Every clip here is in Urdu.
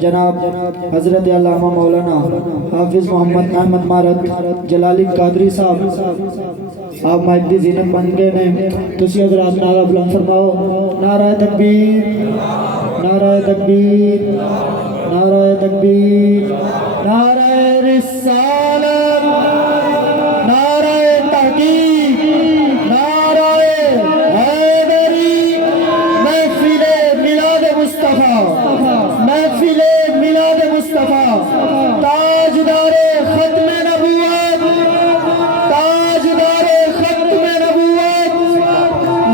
جناب حضرت علامہ مولانا حافظ محمد احمد مارد جلالی قادری صاحب آپ مائدی زینت بن گئے ہیں. تسی حضرات نعرہ بلند فرماؤ. نعرہ تکبیر، نعرہ تکبیر، نعرہ تکبیر، نعرہ رسالت، نعرہ تحقیق، نعرہ حیدری. محفل میلاد مصطفیٰ، محفل میلاد مصطفیٰ، تاجدار ختم نبوت، تاجدار ختم نبوت.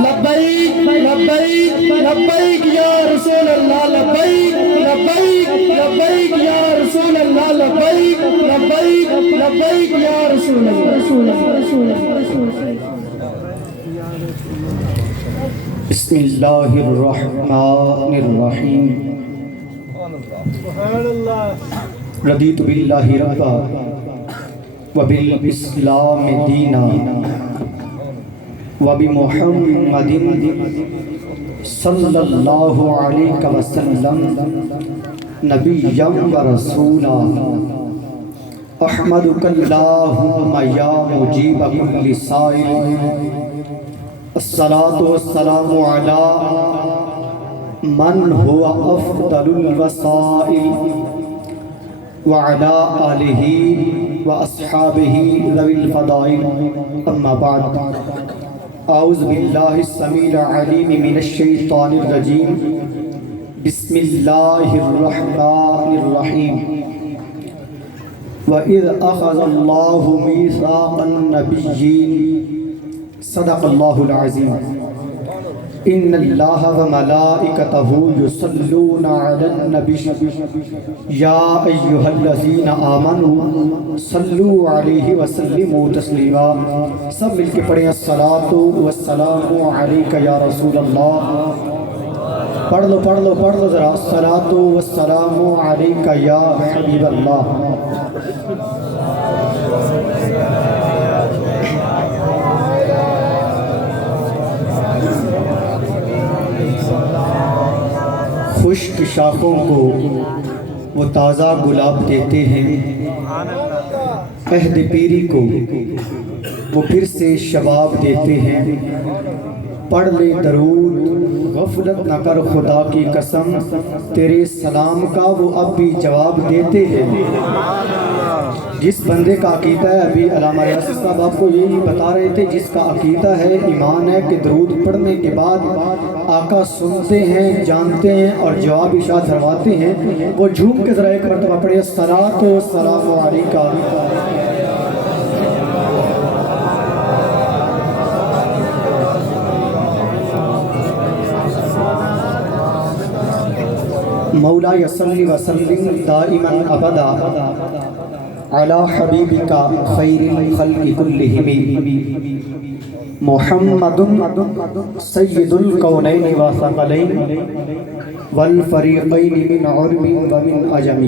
لبیک لبیک لبیک یا رسول اللہ، لبیک لبیک لبیک یا رسول اللہ، لبیک لبیک لبیک یا رسول اللہ. بسم اللہ الرحمن الرحیم. رضیت باللہ ربا وبالاسلام دینا وبمحمد صلی اللہ علیہ وسلم نبیا ورسولا. احمدک اللہم یا مجیب کل سائل. الصلاة والسلام علی من هو افضل الوسائل وعلى آلہ واصحابہ ذوی الفضائل. اما بعد، اعوذ باللہ السمیع العلیم من الشیطان الرجیم. بسم اللہ الرحمن الرحیم. وَإِذْ أَخَذَ اللَّهُ مِيثَاقَ النَّبِيِّينَ صدق اللہ العظیم. ان اللہ وملائکتہ یصلون علی النبی یا ایہا الذین آمنوا صلوا علیہ وسلموا تسلیما. سب مل کے پڑھیں الصلاۃ والسلام علیک یا رسول اللہ. پڑھ لو پڑھ لو پڑھ لو ذرا. الصلاۃ والسلام علیک یا حبیب اللہ. خشک شاخوں کو وہ تازہ گلاب دیتے ہیں، عہد پیری کو وہ پھر سے شباب دیتے ہیں. پڑھ لے درود غفلت نہ کر خدا کی قسم، تیرے سلام کا وہ اب بھی جواب دیتے ہیں. جس بندے کا عقیدہ ہے، ابھی علامہ ریاست صاحب آپ کو یہی بتا رہے تھے، جس کا عقیدہ ہے، ایمان ہے کہ درود پڑھنے کے بعد آقا سنتے ہیں، جانتے ہیں اور جواب ارشاد فرماتے ہیں، وہ جھوم کے ذرا ایک مرتبہ پڑھے الصلاۃ والسلام علیکہ. مولا صلی وسلم دائما ابدا علی حبیبک خیر الخلق کلہم. محمد سید الکونین والثقلین والفریقین من عرب ومن عجم.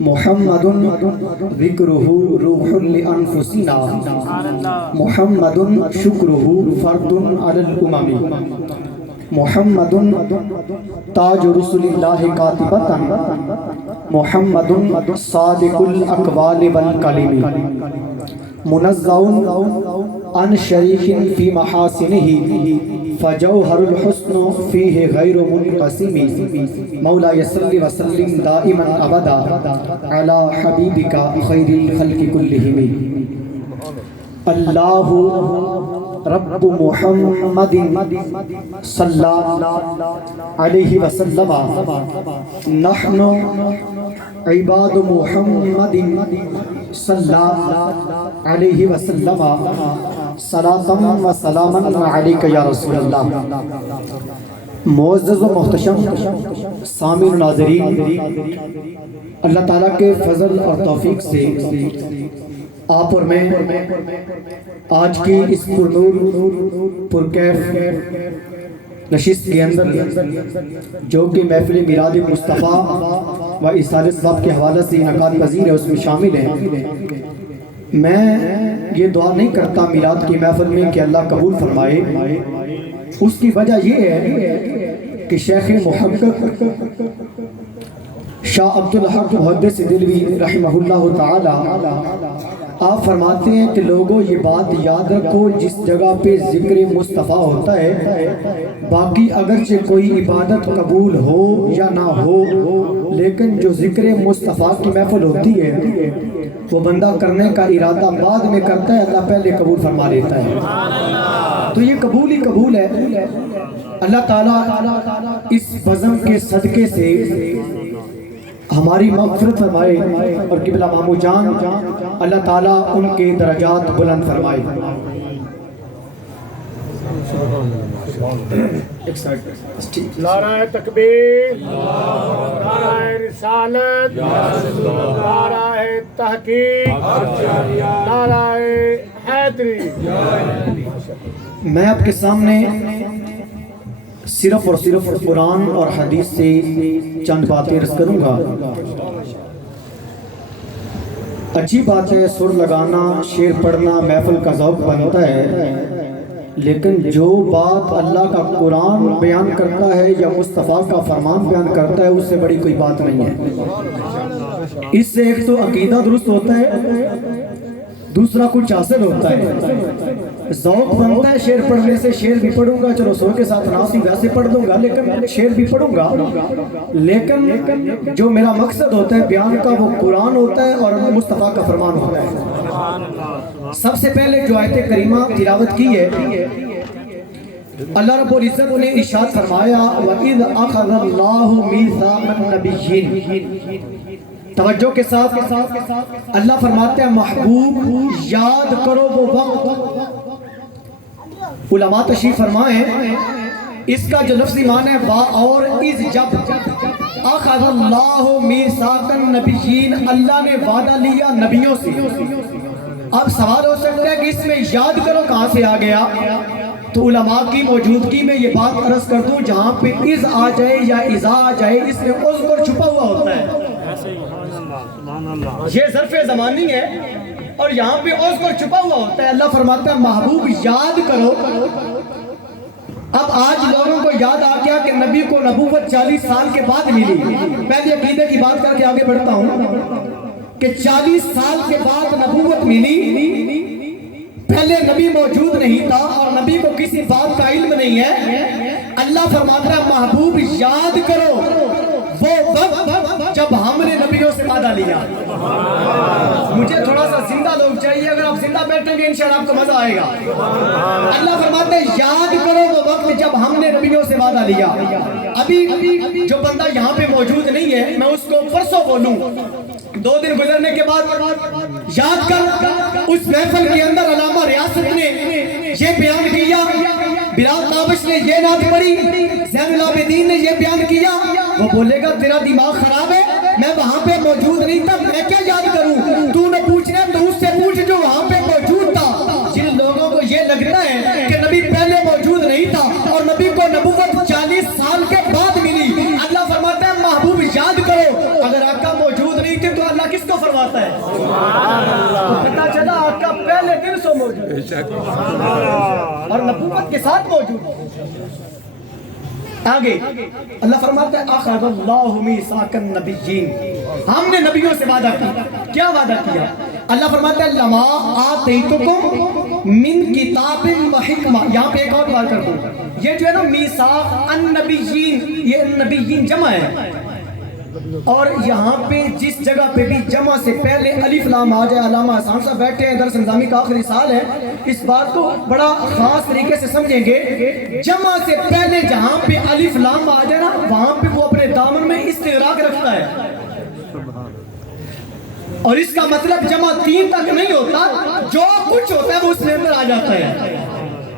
محمد ذکرہ روح لانفسنا، محمد شکرہ فرد علی الامم. محمد تاج رسول اللہ کاتبتا، محمد صادق الاقوال والکلم. منزہ عن شریک فی محاسنہ، فجوہر الحسن فیہ غیر منقسم. مولا صلی وسلم دائما ابدا علی حبیبک خیر الخلق کلہم. اللہ رب محمد صلی علیہ وسلم، نحن عباد محمد صلی علیہ وسلم، صلاۃ و سلاما علیک یا رسول اللہ. معزز و محتشم سامعین و ناظرین، اللہ تعالیٰ کے فضل اور توفیق سے آپ اور میں آج کی اس پرنور پرکیف نشست کے اندر، جو کہ محفل میلاد مصطفیٰ و اصالت ثواب کے حوالے سے انعقاد پذیر ہے، اس میں شامل ہیں. میں یہ دعا نہیں کرتا میلاد کی محفل میں کہ اللہ قبول فرمائے، اس کی وجہ یہ ہے کہ شیخ محقق شاہ عبدالحق محدث دہلوی رحمہ اللہ تعالی آپ فرماتے ہیں کہ لوگوں یہ بات یاد رکھو، جس جگہ پہ ذکر مصطفیٰ ہوتا ہے باقی اگرچہ کوئی عبادت قبول ہو یا نہ ہو، لیکن جو ذکر مصطفیٰ کی محفل ہوتی ہے وہ بندہ کرنے کا ارادہ بعد میں کرتا ہے، اللہ پہلے قبول فرما لیتا ہے۔ تو یہ قبول ہی قبول ہے۔ اللہ تعالیٰ اس بزم کے صدقے سے ہماری مغفرت فرمائے اور قبلہ مامو جان اللہ تعالیٰ ان کے درجات بلند فرمائے۔ نعرہ تکبیر، نعرہ رسالت، نعرہ تحقیق، نعرہ حیدری۔ میں آپ کے سامنے صرف اور صرف قرآن اور حدیث سے چند باتیں عرض کروں گا۔ اچھی بات ہے سر لگانا، شعر پڑھنا، محفل کا ذوق بنتا ہے، لیکن جو بات اللہ کا قرآن بیان کرتا ہے یا مصطفیٰ کا فرمان بیان کرتا ہے اس سے بڑی کوئی بات نہیں ہے۔ اس سے ایک تو عقیدہ درست ہوتا ہے، دوسرا کچھ حاصل ہوتا ہے، ذوق بنتا ہے شعر پڑھنے سے۔ شعر بھی پڑھوں گا، چلو سور کے ساتھ ناسی ویسے پڑھ دوں گا، لیکن شعر بھی پڑھوں گا، لیکن جو میرا مقصد ہوتا ہے بیان کا وہ قرآن ہوتا ہے اور مصطفیٰ کا فرمان ہوتا ہے۔ سب سے پہلے جو آیت کریمہ تلاوت کی ہے، اللہ رب العزت نے ارشاد فرمایا وَإِذْ أَخَذَ اللَّهُ مِيثَاقَ النَّبِيِّينَ۔ توجہ کے ساتھ اللہ فرماتے ہیں محبوب یاد کرو وہ وقت۔ علماء تشریف فرمائیں اس کا جو لفظی معنی ہے وا اور از، جب اخذ اللہ میثاق النبیین، اللہ نے وعدہ لیا نبیوں سے۔ اب سوال ہو سکتا ہے کہ اس میں یاد کرو کہاں سے آ گیا؟ تو علماء کی موجودگی میں یہ بات عرض کر دوں، جہاں پہ از آ جائے یا اذا آ جائے اس میں اذکر چھپا ہوا ہوتا ہے، یہ ظرف زمانی ہے اور یہاں پہ اذکر چھپا ہوا ہوتا ہے۔ اللہ فرماتا ہے محبوب یاد کرو۔ اب آج لوگوں کو یاد آ گیا کہ نبی کو نبوت 40 سال کے بعد ملی۔ پہلے عقیدے کی بات کر کے آگے بڑھتا ہوں کہ 40 سال کے بعد نبوت ملی، پہلے نبی موجود نہیں تھا اور نبی کو کسی بات کا علم نہیں ہے۔ اللہ فرماتا ہے محبوب یاد کرو وہ وقت جب ہم نے نبیوں سے وعدہ لیا۔ مجھے تھوڑا سا زندہ لوگ چاہیے، اگر آپ زندہ بیٹھیں گے انشاءاللہ آپ کو مزہ آئے گا۔ اللہ فرماتے ہیں یاد کرو وہ وقت جب ہم نے نبیوں سے وعدہ لیا۔ ابھی جو بندہ یہاں پہ موجود نہیں ہے میں اس کو پرسوں بولوں، 2 دن گزرنے کے بعد یاد کر۔ اس محفل کے اندر علامہ ریاست نے یہ بیان کیا، بلال تابش نے یہ نعت پڑھی، زین العابدین نے یہ بیان کیا۔ وہ بولے گا تیرا دماغ خراب ہے، میں وہاں پہ موجود نہیں تھا، میں کیا یاد کروں؟ تو نہ پوچھنا تو اس سے پوچھ جو وہاں پہ موجود تھا۔ جن لوگوں کو یہ لگتا ہے کہ نبی پہلے موجود نہیں تھا اور نبی کو نبوت 40 سال کے بعد ملی، اللہ فرماتا ہے محبوب یاد کرو۔ اگر آقا موجود نہیں تھے تو اللہ کس کو فرماتا ہے؟ پتہ چلا آقا پہلے دن سے موجود اور نبوت کے ساتھ موجود۔ آگے اللہ فرماتا ہے اخذ اللہ میثاق النبیین، ہم نے نبیوں سے وعدہ کیا۔ کیا وعدہ کیا؟ اللہ فرماتا ہے لما آتیتکم من کتاب و حکمہ۔ یہاں پہ ایک اور بات کر دوں، یہ جو ہے نا میثاق النبیین، یہ نبیین جمع ہے، اور یہاں پہ جس جگہ پہ بھی جمع سے پہلے الف لام آ جائے، علامہ حسان صاحب بیٹھے ہیں، درس نظامی کا آخری سال ہے، اس بات کو بڑا خاص طریقے سے سمجھیں گے۔ جمع سے پہلے جہاں پہ الف لام آ جائے نا وہاں پہ وہ اپنے دامن میں استغراق رکھتا ہے، اور اس کا مطلب جمع 3 تک نہیں ہوتا، جو کچھ ہوتا ہے وہ اس میں اندر آ جاتا ہے۔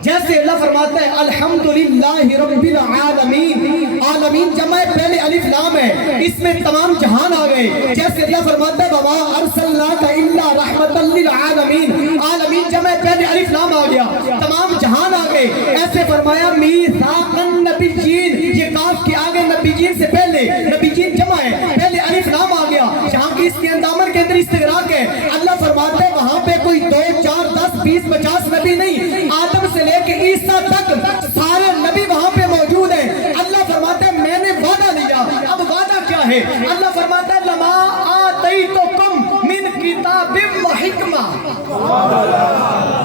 جیسے اللہ فرماتا ہے الحمدللہ رب العالمین، عالمین جمع پہلے الف لام ہے، اس میں تمام جہان آ گئے۔ جیسے اللہ فرماتا ہے وَمَا أَرْسَلْنَاكَ إِلَّا رَحْمَةً لِلْعَالَمِينَ، عالمین جمع پہلے الف لام آ گیا، تمام جہان آ گئے۔ ایسے فرمایا میثاق النبیین، یہ کاف کے آگے نبیین سے پہلے نبیین جمع ہے، پہلے الف لام آ گیا، جہاں کی اس کے اندامن کے اندر استغراق ہے۔ اللہ فرماتا ہے وہاں پہ کوئی 2 4 10 20 50 نبی نہیں، آدم سے لے کہ عیسیٰ تک سارے نبی وہاں پہ موجود ہیں۔ اللہ فرماتے ہیں میں نے وعدہ لیا۔ اب وعدہ کیا ہے. اللہ فرماتا ہے لما آتیتکم من کتاب و حکمہ.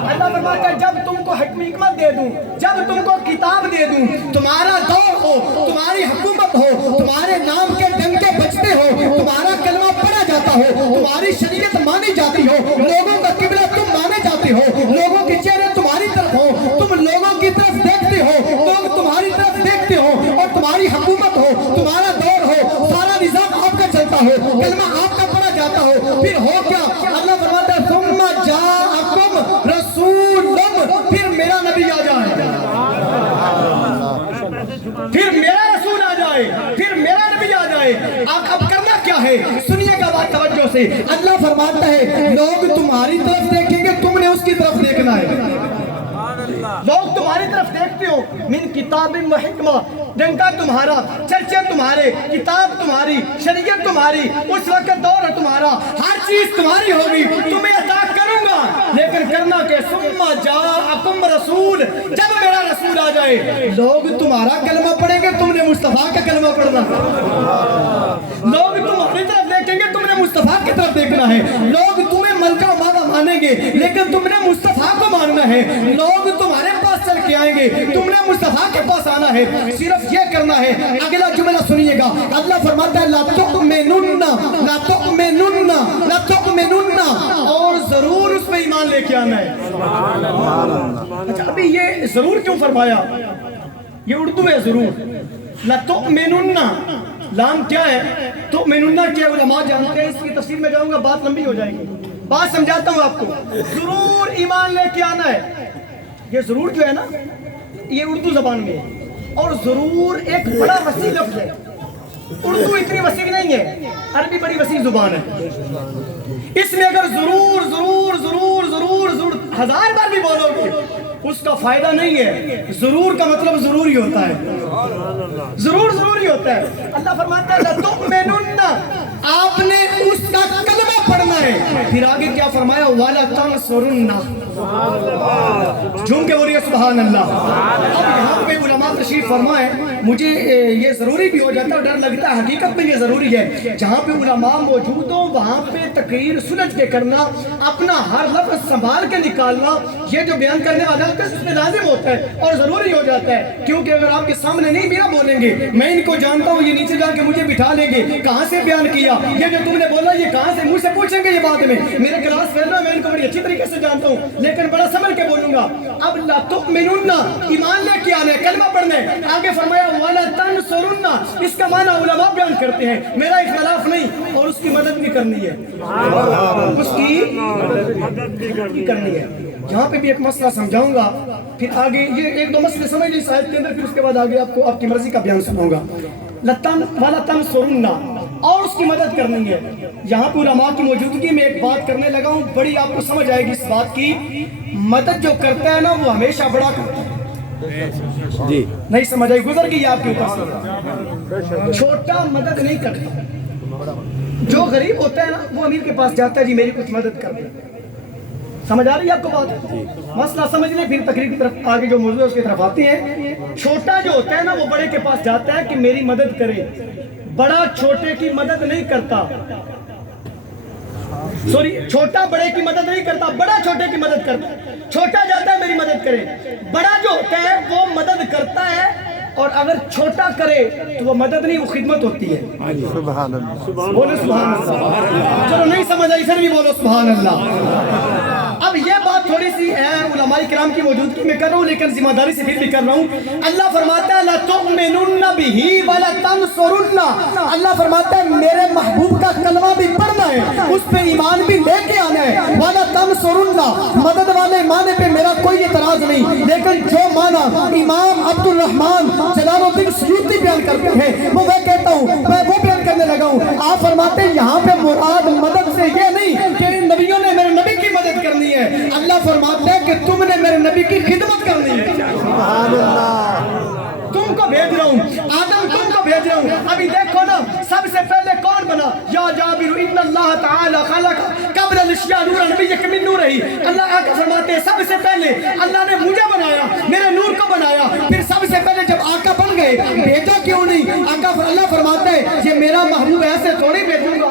اللہ فرماتا ہے جب تم کو حکمت دے دوں, جب تم کو کتاب دے دوں, تمہارا دور ہو, تمہاری حکومت ہو, تمہارے نام کے ڈنکے بجتے ہو, تمہارا کلمہ پڑھا جاتا ہو, تمہاری شریعت مانی جاتی ہو, لوگوں کا قبلہ تم مانے جاتے ہو, لوگوں کے چہرے تمہاری طرف ہو, تم لوگوں کی طرف دیکھتے ہو, لوگ تمہاری طرف دیکھتے ہو, اور تمہاری حکومت ہو, تمہارا دور ہو, سارا نظام آپ کا چلتا ہو, کلمہ آپ کا پڑھا جاتا ہو, پھر ہو کیا؟ اللہ فرماتا ہے ثم جاءکم رسول, پھر میرا نبی آ جائے, پھر میرا رسول آ جائے, پھر میرا نبی آ جائے. اب کرنا کیا ہے؟ سنیے گا بات توجہ سے. اللہ فرماتا ہے لوگ تمہاری طرف دیکھیں گے, تم نے اس کی طرف دیکھنا ہے. لوگ تمہاری طرف دیکھتے ہو, من کتاب و حکمہ, ڈنکا تمہارا, چرچے تمہارے, کتاب تمہاری, شریعت تمہاری, اس وقت دور ہے تمہارا, ہر چیز تمہاری ہوگی, تمہیں عطا کروں گا. لیکن کرنا کہ ثم جاءکم رسول, جب میرا رسول آ جائے, لوگ تمہارا کلمہ پڑھیں گے, تم نے مصطفیٰ کا کلمہ پڑھنا. لوگ تمہاری طرف دیکھیں گے, تم نے مصطفیٰ کی طرف دیکھنا ہے. لوگ تمہیں ملکہ مانا مانیں گے, لیکن تم نے مصطفیٰ کو ماننا ہے. لوگ تمہارے پاس چل کے آئیں گے, تم نے مصطفیٰ کے پاس آنا ہے. صرف یہ کرنا ہے. اگلا جملہ سنیے گا. اللہ فرماتا ہے لا تؤمنن, لا تؤمنن, لا تؤمنن, اور ضرور اس پہ ایمان لے کے آنا ہے. اچھا ابھی یہ ضرور کیوں فرمایا؟ یہ اردو ہے ضرور. لا تؤمنن, لام کیا ہے, تؤمنن کیا علماء جانتے ہیں, اس کی تفسیر میں جاؤں گا, بات لمبی ہو جائے گی. بات سمجھاتا ہوں آپ کو. ضرور ایمان لے کے آنا ہے. یہ ضرور جو ہے نا, یہ اردو زبان میں ہے, اور ضرور ایک بڑا وسیع لفظ ہے. اردو اتنی وسیع نہیں ہے, عربی بڑی وسیع زبان ہے. اس میں اگر ضرور ضرور ضرور ضرور ضرور 1000 بار بھی بولو گے, اس کا فائدہ نہیں ہے. ضرور کا مطلب ضروری ہوتا ہے, ضرور ضروری ہوتا ہے. اللہ فرماتا ہے لَتُؤْمِنُنَّ, آپ نے اس کا کلمہ پڑھنا ہے. پھر آگے کیا فرمایا؟ وَلَتَنْصُرُنَّ, جھوم کے بولیے سبحان اللہ. اب یہاں پہ علماء تشریف فرمائے. مجھے یہ ضروری بھی ہو جاتا ہے, ڈر لگتا ہے, حقیقت میں یہ ضروری ہے. جہاں پہ علماء موجود ہوں وہاں پہ تقریر سلجھ کے کرنا, اپنا ہر لفظ سنبھال کے نکالنا, یہ جو بیان کرنے والا ہے اس میں لازم ہوتا ہے اور ضروری ہو جاتا ہے. کیونکہ اگر آپ کے سامنے نہیں میرا بولیں گے, میں ان کو جانتا ہوں, یہ نیچے جا کے مجھے بٹھا لیں گے, کہاں سے بیان کیا, یہ جو تم نے بولا یہ کہاں سے, مجھ سے پوچھیں گے یہ بات میں. میرے کلاس فیل ہے, میں ان کو بڑی اچھی طریقے سے جانتا ہوں, لیکن بڑا سمجھ کے بولوں گا. اب لا تؤمنن, ایمان لے کے آنا ہے, کلمہ پڑھنا ہے. آگے فرمایا ولا تنصرن, اس کا معنی علماء بیان کرتے ہیں, میرا اختلاف نہیں, اور اس کی مدد بھی کرنی ہے, اس کی مدد بھی کرنی ہے. یہاں پہ بھی ایک مسئلہ سمجھاؤں گا, پھر آگے یہ ایک دو مسئلے سمجھ لی آیت کے اندر, پھر اس کے بعد آگے آپ کو آپ کی مرضی کا بیان سناؤں گا. وَلَا تَنْصُرُنَّ, اور اس کی مدد کرنی ہے. یہاں پہ علماء کی موجودگی میں ایک بات کرنے لگا ہوں, بڑی آپ کو سمجھ آئے گی اس بات کی. مدد جو کرتا ہے نا وہ ہمیشہ بڑا کرتا ہے. جی نہیں سمجھ آئی, گزر گئی آپ کے اوپر سے. چھوٹا مدد نہیں کرتا. جو غریب ہوتا ہے نا وہ امیر کے پاس جاتا ہے, جی میری کچھ مدد کر دیں. سمجھ آ رہی ہے آپ کو بات؟ مسئلہ سمجھ لیں, پھر تقریر کی طرف آگے جو موضوع ہے اس کی طرف آتے ہیں. چھوٹا جو ہوتا ہے نا وہ بڑے کے پاس جاتا ہے کہ میری مدد کرے. بڑا چھوٹے کی مدد نہیں کرتا, سوری, چھوٹا بڑے کی مدد نہیں کرتا, بڑا چھوٹے کی مدد کرتا ہے. چھوٹا جاتا ہے میری مدد کرے, بڑا جو ہوتا ہے وہ مدد کرتا ہے, اور اگر چھوٹا کرے تو وہ مدد نہیں, وہ خدمت ہوتی ہے. سبحان اللہ, بولو سبحان اللہ. چلو نہیں سمجھ آئی پھر بھی بولو سبحان اللہ. اب یہ بات تھوڑی سی ہے علماء کرام کی موجودگی میں کر رہا ہوں, لیکن ذمہ داری سے پھر بھی کر رہا ہوں. اللہ فرماتا ہے لا تؤمنن بہ ولا تنصرن, اللہ فرماتا ہے میرے محبوب کا کلمہ بھی پڑھنا ہے, اس پہ ایمان بھی لے کے آنا ہے. ولا تنصرن, مدد والے معنی پہ میرا کوئی اعتراض نہیں, لیکن جو معنی امام عبد الرحمن جلال الدین سیوطی بیان کرتے ہیں وہ میں کہتا ہوں, میں وہ بیان کرنے لگا ہوں. آپ فرماتے ہیں یہاں پہ مراد مدد سے یہ نہیں کہ ان نبیوں نے میرے نبی کی مدد کرنی ہے. اللہ فرماتا ہے کہ تم نے میرے نبی کی خدمت کرنی ہے. سبحان اللہ. تم کو بھیج رہا ہوں, آدم تم کو بھیج رہا ہوں. ابھی دیکھو نا, سب سے پہلے کون بنا؟ یا جابر ان اللہ تعالی خلق قبل الاشیاء نور نبیک من نورہ. اللہ آقا فرماتے ہیں سب سے پہلے اللہ نے مجھے بنایا, میرے نور کو بنایا, پھر سب سے پہلے جب آقا بن گئے بھیجا کیوں نہیں؟ آقا اللہ فرماتا ہے یہ میرا محبوب ایسے تھوڑی بھیجوں گا،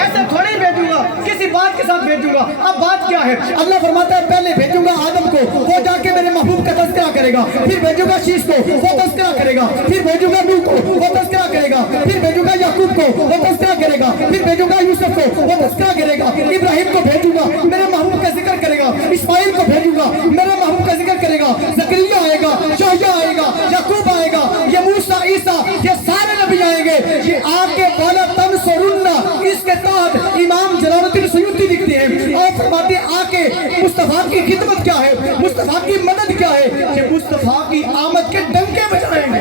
ایسے تھوڑی بھیجوں گا، کسی بات کے ساتھ بھیجوں گا۔ اب بات کیا ہے؟ اللہ فرماتا ہے پہلے بھیجوں گا آدم کو، وہ جا کے میرے محبوب کا تذکرہ کرے گا، پھر بھیجوں گا شیش کو، وہ تذکرہ کرے گا، پھر بھیجوں گا نوح کو، وہ تذکرہ کرے گا، پھر بھیجوں گا یعقوب کو، وہ تذکرہ کرے گا، پھر بھیجوں گا یوسف کو، وہ تذکرہ کرے گا، ابراہیم کو بھیجوں گا، میرے محبوب کا ذکر کرے گا، اسماعیل کو بھیجوں گا، میرے محبوب کا ذکر کرے گا، زکریا آئے گا، یحییٰ آئے گا، یعقوب آئے گا، یہ موسیٰ، عیسیٰ، یہ سارے نبی آئیں گے۔ یہ آ کے والا تنصرن، اس کے تحت امام جلال الدین سیوطی لکھتے ہیں اور فرماتے ہیں آ کے مصطفیٰ کی خدمت کیا ہے، مصطفیٰ کی مدد کیا ہے، کہ مصطفیٰ کی آمد کے ڈنکے بجائیں گے،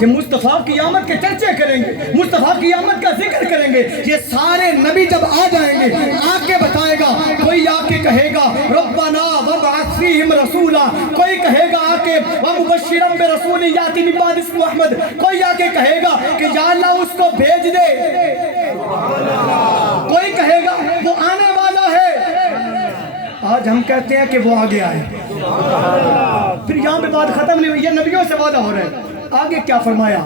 یہ مصطفیٰ کی آمد کے چرچے کریں گے، مصطفیٰ کی آمد کا ذکر کریں گے۔ یہ سارے نبی جب آ جائیں گے آ کے بتائے گا، کوئی آ کے کہے گا ربنا وابعث فیہم رسولا، کوئی کہے گا آ کے ومبشرا برسول یاتی من بعد اسمہ احمد، کوئی آ کے کہے گا کہ یا اللہ اس کو بھیج دے، کوئی کہے گا وہ آنے والا ہے۔ آج ہم کہتے ہیں کہ وہ آ گیا ہے، پھر یہاں پہ بات ختم نہیں ہوئی، یہ نبیوں سے وعدہ ہو رہا ہے۔ آگے کیا فرمایا؟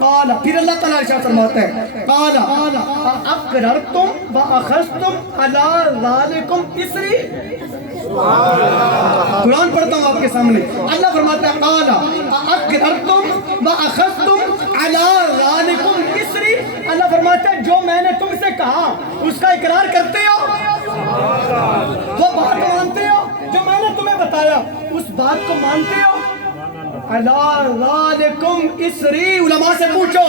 قال، پھر اللہ تعالیٰ ارشاد فرماتا ہے قال اقررتم واخذتم علی ذالکم اسری۔ قرآن پڑھتا ہوں آپ کے سامنے، اللہ فرماتا ہے قال اقررتم واخذتم علی ذالکم اسری، اللہ فرماتا ہے جو میں نے تم سے کہا اس کا اقرار کرتے ہو، وہ بات مانتے ہو، جو میں نے تمہیں بتایا اس بات کو مانتے ہو؟ علی ذالکم اسری، علماء سے پوچھو۔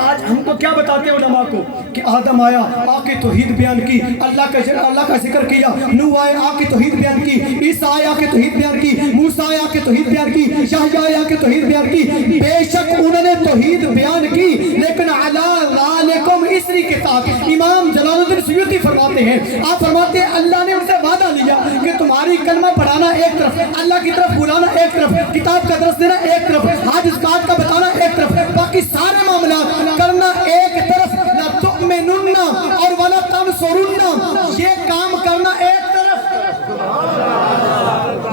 آج ہم کو کیا بتاتے ہیں علماء کو کہ آدم آیا آ کے توحید بیان کی، اللہ کا ذکر کیا، نوح آیا آ کے توحید بیان کی، عیسیٰ آیا آ کے توحید بیان کی، موسیٰ آیا آ کے توحید بیان کی، یحییٰ آیا آ کے توحید بیان کی۔ بے شک انہوں نے توحید بیان کی، لیکن علی ذالکم اسری کے ساتھ امام جلال الدین سیوطی فرماتے ہیں، آپ فرماتے ہیں اللہ نے ان سے وعدہ لیا کہ تمہاری کلمہ پڑھانا ایک طرف، اللہ کی طرف بلانا ایک طرف، کتاب کا درس دینا ایک طرف، حج زکات کا بتانا ایک طرف، باقی سارے معاملات کرنا ایک طرف، لا تؤمنن اور ولا تنصرن، یہ کام کرنا ایک طرف،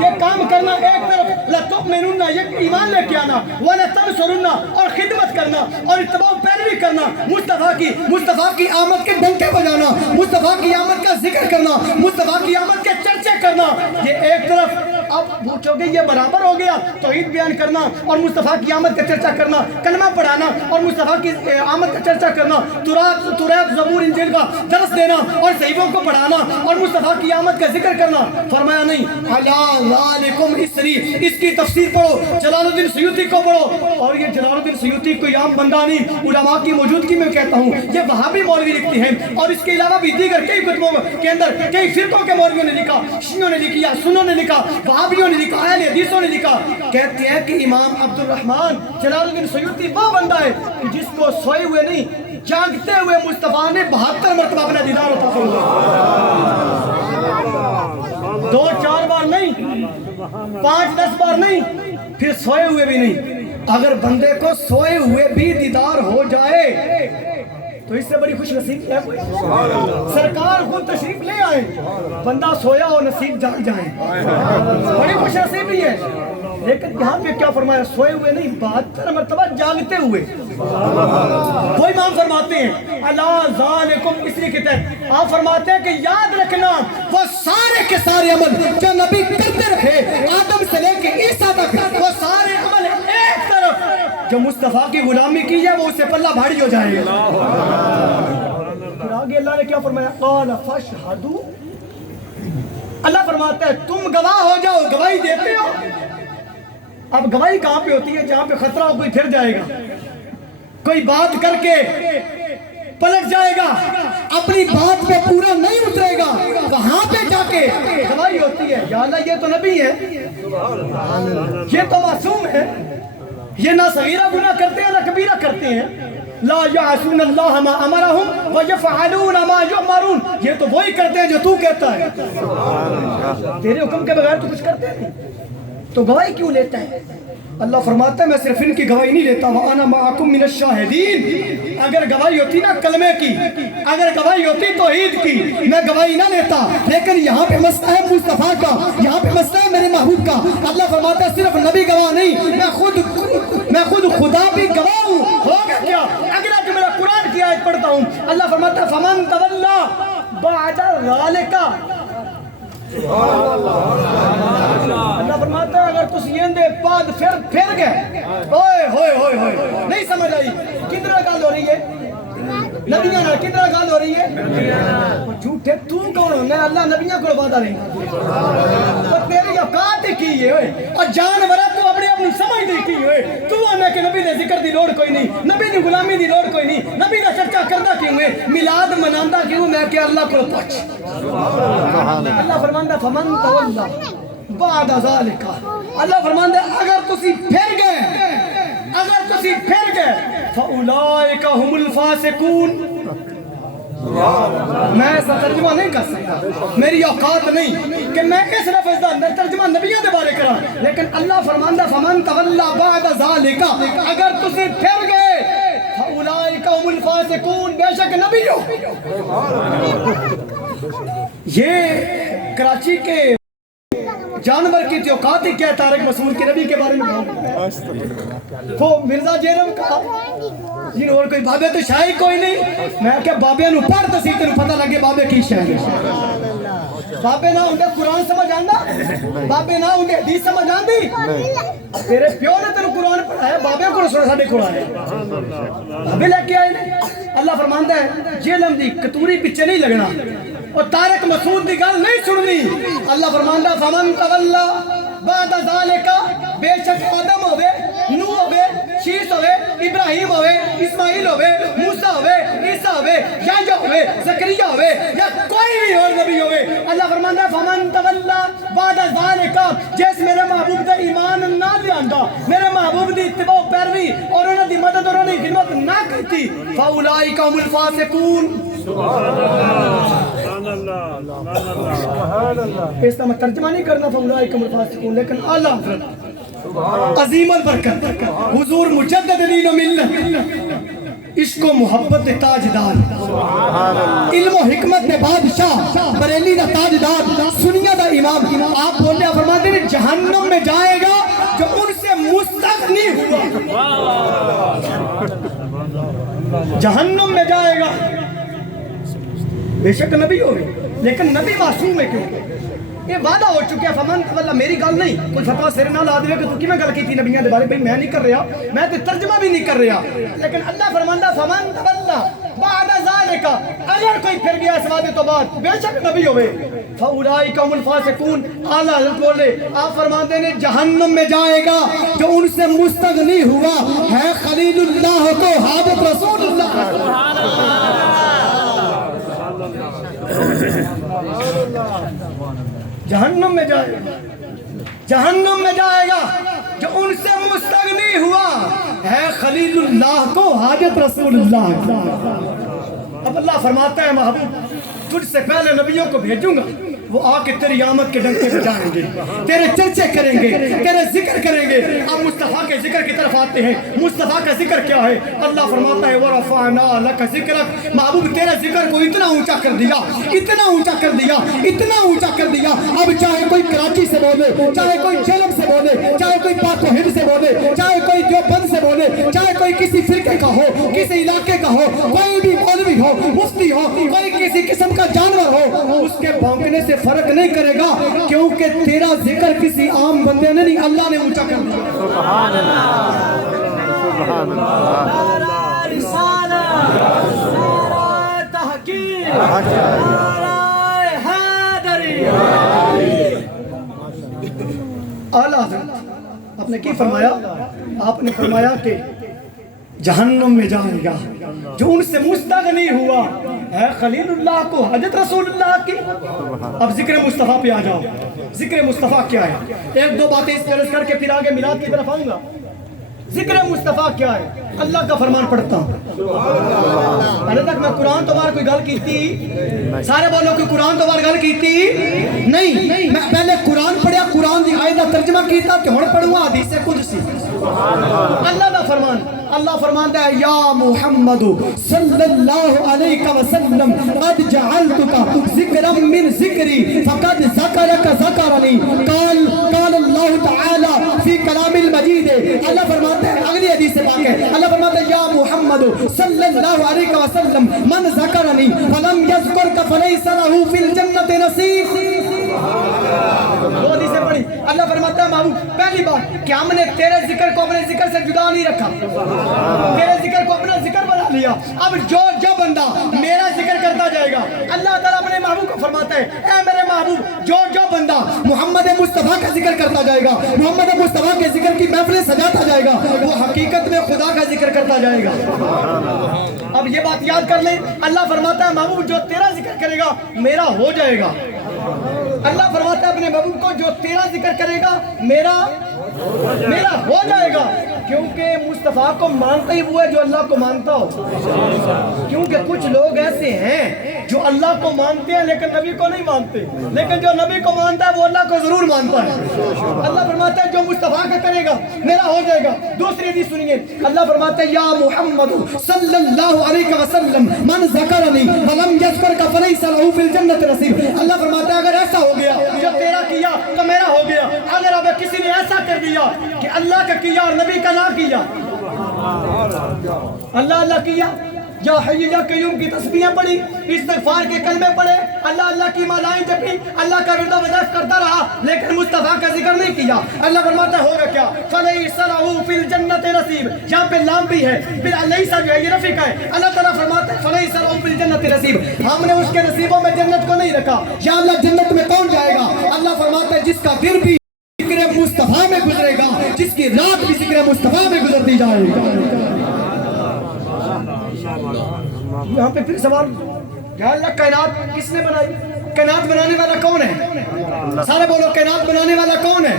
یہ کام کرنا ایک طرف، لا تؤمنن یہ ایمان لے کے آنا، ولا تنصرن اور خدمت کرنا اور اتباع پیروی کرنا، مصطفیٰ کی آمد کے ڈنکے بجانا، مصطفیٰ کی آمد کا ذکر کرنا، مصطفیٰ کی آمد کے چرچے کرنا، یہ ایک طرف۔ اب پوچھو گے یہ برابر ہو گیا توحید بیان کرنا اور مصطفیٰ کی آمد کا چرچا کرنا، کلمہ پڑھانا اور مصطفیٰ کی آمد کا چرچا کرنا، تورات زبور انجیل کا درس دینا اور صحیفوں کو پڑھانا اور مصطفیٰ کی آمد کا ذکر کرنا؟ فرمایا نہیں، علی ذالکم اسری۔ اس کی تفسیر پڑھو، جلال الدین سیوطی کو پڑھو، اور یہ جلال الدین سیوطی کوئی عام بندہ نہیں، علماء کی موجودگی میں کہتا ہوں، یہ وہابی مولوی لکھتے ہیں اور اس کے علاوہ بھی دیگر کئی کتبوں کے اندر کئی فرقوں کے مولویوں نے لکھا، شیعوں نے لکھی، سنوں نے لکھا، وہابیوں نے لکھا، اہل حدیثوں نے لکھا، کہتے ہیں کہ امام عبد الرحمن جلال الدین سیوطی وہ بندہ ہے جس کو سوئے ہوئے نہیں جاگتے ہوئے مصطفیٰ نے 72 مرتبہ اپنا دیدار عطا فرمایا، 2-4 بار نہیں، 5-10 بار نہیں، پھر سوئے ہوئے بھی نہیں۔ اگر بندے کو سوئے ہوئے بھی دیدار ہو جائے تو اس سے بڑی خوش نصیب ہے کوئی؟ سرکار خود تشریف لے آئے، بندہ سویا اور نصیب جاگ جائیں، بڑی خوش نصیبی ہے۔ لیکن یہاں پہ کیا فرمایا؟ سوئے ہوئے نہیں، 72 مرتبہ جاگتے ہوئے۔ وہ امام فرماتے ہیں علی ذالکم اسری کے تحت آپ فرماتے ہیں کہ یاد رکھنا وہ سارے کے سارے عمل جو نبی کرتے رہے آدم سے لے کے عیسیٰ تک، وہ سارے عمل ایک طرف، جو مصطفیٰ کی غلامی کی ہے وہ اس سے پلہ بھاری ہو جائے گا۔ پھر آگے اللہ نے کیا فرمایا؟ قال فاشہدوا، اللہ فرماتا ہے تم گواہ ہو جاؤ، گواہی دیتے ہو۔ اب گواہی کہاں پہ ہوتی ہے؟ جہاں پہ خطرہ ہو، کوئی پھر جائے گا، کوئی بات کر کے پلٹ جائے گا، اپنی بات پہ پورا نہیں اترے گا، وہاں پہ جا کے گواہی ہوتی ہے، یا اللہ یہ تو نبی ہے، یہ تو معصوم ہے، یہ نہ صغیرہ گناہ کرتے ہیں نہ کبیرہ کرتے ہیں، لا یعصون اللہ ما امرہم ویفعلون ما یؤمرون، یہ تو وہی کرتے ہیں جو تو کہتا ہے، تیرے حکم کے بغیر تو کچھ کرتے نہیں، تو گواہی کیوں لیتا ہے؟ اللہ فرماتا ہے میں صرف ان کی گواہی نہیں لیتا وَأَنَا مَعَكُمْ مِنَ الشَّاهِدِينَ اگر گواہی ہوتی نا کلمے کی، اگر گواہی ہوتی توحید کی، میں گواہی نہ لیتا، لیکن یہاں پہ مسئلہ ہے مصطفیٰ کا، یہاں پہ مسئلہ ہے میرے محبوب کا۔ اللہ فرماتا ہے صرف نبی گواہ نہیں، میں خود خدا بھی گواہ ہوں۔ ہوگا کیا؟ اگر جو میرا قرآن کی آیت پڑھتا ہوں، اللہ فرماتا ہے فَمَن تَوَلَّى بَعْدَ ذَلِكَ، اللہ فرماتا ہے اگر تس یہ دے بعد پھر گئے، ہوئے ہوئے ہوئے ہوئے، نہیں سمجھ آئی کتنا گال ہو رہی ہے؟ نبیاں نہ کتنا گال ہو رہی ہے؟ جھوٹے تو کون؟ میں اللہ نبیاں کو وعدہ نہیں اور تیری اوقات کی ہے ہوئے اور جانورہ تو اپنے اپنی سمجھ دی کی ہوئے تو آنا کہ نبی نے ذکر دی لوڑ کوئی نہیں، نبی نے غلامی دی لوڑ کوئی نہیں، نبی نے چرچا کردہ کیوں ہوئے، میلاد مناندہ کیوں میں کہ اللہ کو پچ اللہ فرماندہ فمن تولا بعد ذالک، اللہ فرماندہ اگر تسی پھر گئے، اگر تسی پھر گئے فَأُولَئِكَ هُمُ الْفَاسِقُونَ، میں ایسا ترجمہ نہیں کر سکتا، میری اوقات نہیں کہ میں اس لفظ دا ترجمہ نبیوں دے بارے کرا، لیکن اللہ فرماندہ فَمَن تَوَلَّى بَعْدَ ذَلِكَ، اگر تسی پھر گئے فَأُولَئِكَ هُمُ الْفَاسِقُونَ، بے شک نبی ہو۔ یہ کراچی کے جانور کی توقعات ہی کیا ہے طارق مسعود کے نبی کے بارے میں وہ مرزا جیرم کا جن اور کوئی بابے تو شاہی کوئی نہیں، میں کہ بابے نو پڑھ تو سیتے نو پتہ لگے بابے کی شاہی، بابے نہ انہیں قرآن سمجھ آندہ، بابے نہ انہیں حدیث سمجھ آندی، تیرے پیو نے تیرے قرآن پڑھایا، بابے کو رسول ساڑھے قرآن ہے، بابے لے کے آئے نہیں۔ اللہ فرماندہ ہے جیلم دی کتوری پچھے نہیں لگنا اور طارق مسعود دی گل نہیں سننی۔ اللہ فرماندہ فمن تولا بعد ذالک، بے شک آدم ہوئے، نوح ہوئے، شیس ہوئے، ابراہیم ہوئے، اسماعیل ہوئے، موسیٰ ہوئے، عیسیٰ ہوئے، یحییٰ ہوئے، زکریا ہوئے یا کوئی بھی اور نبی ہوئے، اللہ فرماندہ فمن تولا بعد ذالک، جیس میرے محبوب دا ایمان نہ لیاندہ، میرے محبوب دی اتباع و پیروی اور انہوں دی مدد اور انہوں دی خدمت نہ کرتی، فَأُولَئِكَ هُمُ الْفَاسِقُونَ۔ اس کا میں ترجمہ نہیں کرنا فَأُولَئِكَ هُمُ الْفَاسِقُونَ، لیکن اللہ عظیم البرکت حضور مجدد دین و ملت، عشق و محبت تاجدار، علم و حکمت نے بادشاہ، بریلی دا تاجدار، سنیہ دا امام، آپ بولے فرماتے ہیں جہنم میں جائے گا جو ان سے مستغنی ہوا، جہنم میں جائے گا، بے شک نبی ہوئے لیکن نبی معصوم ہے کیوں؟ یہ وعدہ ہو چکے ہیں فمن تولا، میری گل نہیں، کوئی فتوہ سر نہ لا دے کہ تو کی میں گل کی تھی نبیوں دے بارے، بھئی میں نہیں کر رہا، میں تو ترجمہ بھی نہیں کر رہا، لیکن اللہ فرماندہ فمن تولا بعد ذالک، اگر کوئی پھر گیا اس وعدے تو بعد بے شک نبی ہوئے، فَأُولَئِكَ هُمُ الْفَاسِقُونَ، اعلیٰ حضرت بولے آپ فرماتے ہیں جہنم میں جائے گا جو ان سے مستغنی ہوا ہے خلیل اللہ کو حاجت رسول اللہ، جہنم میں جائے گا، جہنم میں جائے گا جو ان سے مستغنی ہوا ہے خلیل اللہ کو حاجت رسول اللہ۔ اب اللہ فرماتا ہے محبوب تجھ سے پہلے نبیوں کو بھیجوں گا، وہ آ کے تیری آمد کے ڈنکے بجائیں گے، تیرے چرچے کریں گے، تیرے ذکر کریں گے۔ اب مصطفیٰ کے ذکر کی طرف آتے ہیں، مصطفیٰ کا ذکر کیا ہے؟ اللہ فرماتا ہے وَرَفَعْنَا لَكَ ذِكْرَكَ، محبوب تیرے ذکر کو اتنا اونچا کر دیا، اتنا اونچا کر دیا، اتنا اونچا کر دیا، اب چاہے کوئی کراچی سے بولے، چاہے کوئی جیلم سے بولے، چاہے کوئی پاک و ہند سے بولے، چاہے کوئی دیوبند سے بولے، چاہے کوئی کسی فرقے کا ہو، کسی علاقے کا ہو، کوئی بھی مولوی ہو، مفتی ہو، کوئی کسی قسم کا جانور ہو، اس کے بھونکنے سے فرق نہیں کرے گا، کیونکہ تیرا ذکر کسی عام بندے نے نہیں، اللہ نے اونچا کر دیا۔ سبحان اللہ، سبحان اللہ، نعرہ رسالت، نعرہ تحقیق، نعرہ حیدری۔ اعلیٰ حضرت آپ نے کی فرمایا؟ آپ نے فرمایا کہ جہنم میں جائے گا جو ان سے مستغنی ہوا ہے خلیل اللہ کو حضرت رسول اللہ کی۔ اب ذکر مصطفیٰ پہ آ جاؤ، ذکر مصطفیٰ کیا ہے؟ ایک دو باتیں اس پر عرض کر کے پھر آگے میلاد کی طرف آؤں گا۔ ذکر مصطفیٰ کیا ہے؟ اللہ کا فرمان پڑھتا ہوں. پہلے تک میں قرآن تو بار کوئی گل کیتی سارے بولو کہ قرآن تو بار گل کیتی نہیں. میں پہلے قرآن پڑھیا, قرآن دی آیت دا ترجمہ کیتا کہ ہن پڑھوں حدیث قدسی. اللہ دا فرمان, اللہ فرمانتا ہے یا محمد صلی اللہ علیہ وسلم قد جعلتک ذکرا من ذکری فقد ذکرک ذکرنی قال اللہ تعالی فی کلام المجید. اللہ فرماتا ہے, اگلی حدیث سے پاک ہے, اللہ فرماتا ہے یا محمد صلی اللہ علیہ وسلم من ذکرنی فلم یذکرک فلیس لہ فی الجنت نصیب. دو حدیثیں پڑھی. اللہ فرماتا ہے محبوب پہلی بات کہ ہم نے تیرے ذکر کو اپنے ذکر سے جدا نہیں رکھا, تیرے ذکر کو اپنا ذکر بنا لیا. اب جو بندہ میرا ذکر کرتا جائے گا, اللہ تعالیٰ اپنے محبوب کو فرماتا ہے اے میرے محبوب جو بندہ محمد مصطفیٰ کا ذکر کرتا جائے گا, محمد مصطفیٰ کے ذکر کی محفلیں سجاتا جائے گا, وہ حقیقت میں خدا کا ذکر کرتا جائے گا. اب یہ بات یاد کر لیں, اللہ فرماتا ہے محبوب جو تیرا ذکر کرے گا میرا ہو جائے گا. اللہ فرماتا ہے اپنے محبوب کو جو تیرا ذکر کرے گا میرا ہو جائے گا. کیونکہ مصطفیٰ کو مانتا ہی وہ ہے جو اللہ کو مانتا ہو. کیونکہ کچھ لوگ ایسے ہیں جو اللہ کو مانتے ہیں لیکن نبی کو نہیں مانتے, لیکن جو نبی کو مانتا ہے وہ اللہ کو ضرور مانتا ہے. اللہ فرماتا ہے جو مصطفیٰ کا کرے گا میرا ہو جائے گا. دوسری حدیث سنیے, اللہ فرماتا ہے یا محمد صلی اللہ علیہ وسلم من ذکرنی فلم یذکرک فلیس لہ فی الجنت نصیب. اللہ فرماتا ہے اگر ایسا ہو گیا جو تیرا کیا تو میرا ہو گیا. اگر اب کسی نے ایسا کر دیا کہ اللہ کا کیا اور نبی کا نہ کیا, اللہ کیا, یا حی یا قیوم کی تسبیحیں پڑھی, استغفار کے کلمے پڑھے, اللہ کی مالائیں جپی, اللہ کا رضا وظائف کرتا رہا لیکن مصطفیٰ کا ذکر نہیں کیا, اللہ فرماتا ہے ہوگا کیا فلیس لہ فی الجنت نصیب. یہاں پہ لام بھی ہے, پھر لیس جو ہے یہ رفیق ہے. اللہ تعالیٰ فرماتا ہے فلیس لہ فی الجنت نصیب, ہم نے اس کے نصیبوں میں جنت کو نہیں رکھا. یا اللہ جنت میں کون جائے گا؟ اللہ فرماتا ہے جس کا دن بھی ذکر مصطفیٰ میں گزرے گا, جس کی رات بھی ذکر مصطفیٰ میں گزرتی جائے گی. یہاں پہ پھر سوال, یا اللہ کائنات کس نے بنائی؟ کائنات بنانے والا کون ہے؟ سارے بولو کائنات بنانے والا کون ہے؟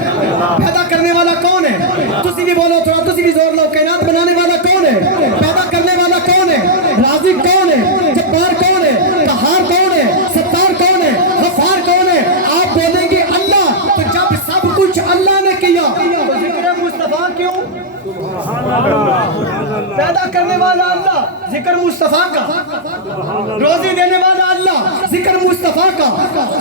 پیدا کرنے والا کون ہے؟ تسی بھی بولو تھوڑا, تسی بھی زور لو, کائنات بنانے والا کون ہے؟ پیدا کرنے والا کون ہے؟ رازق کون ہے؟ جبار کون ہے؟ قہار کون ہے؟ ستار کون ہے؟ غفار کون ہے؟ آپ بولیں گے اللہ, تو جب سب کچھ اللہ نے کیا تو ذکر مصطفیٰ کیوں؟ پیدا کرنے والا اللہ, ذکر مصطفیٰ کا. روزی دینے والا اللہ, ذکر مصطفیٰ کا.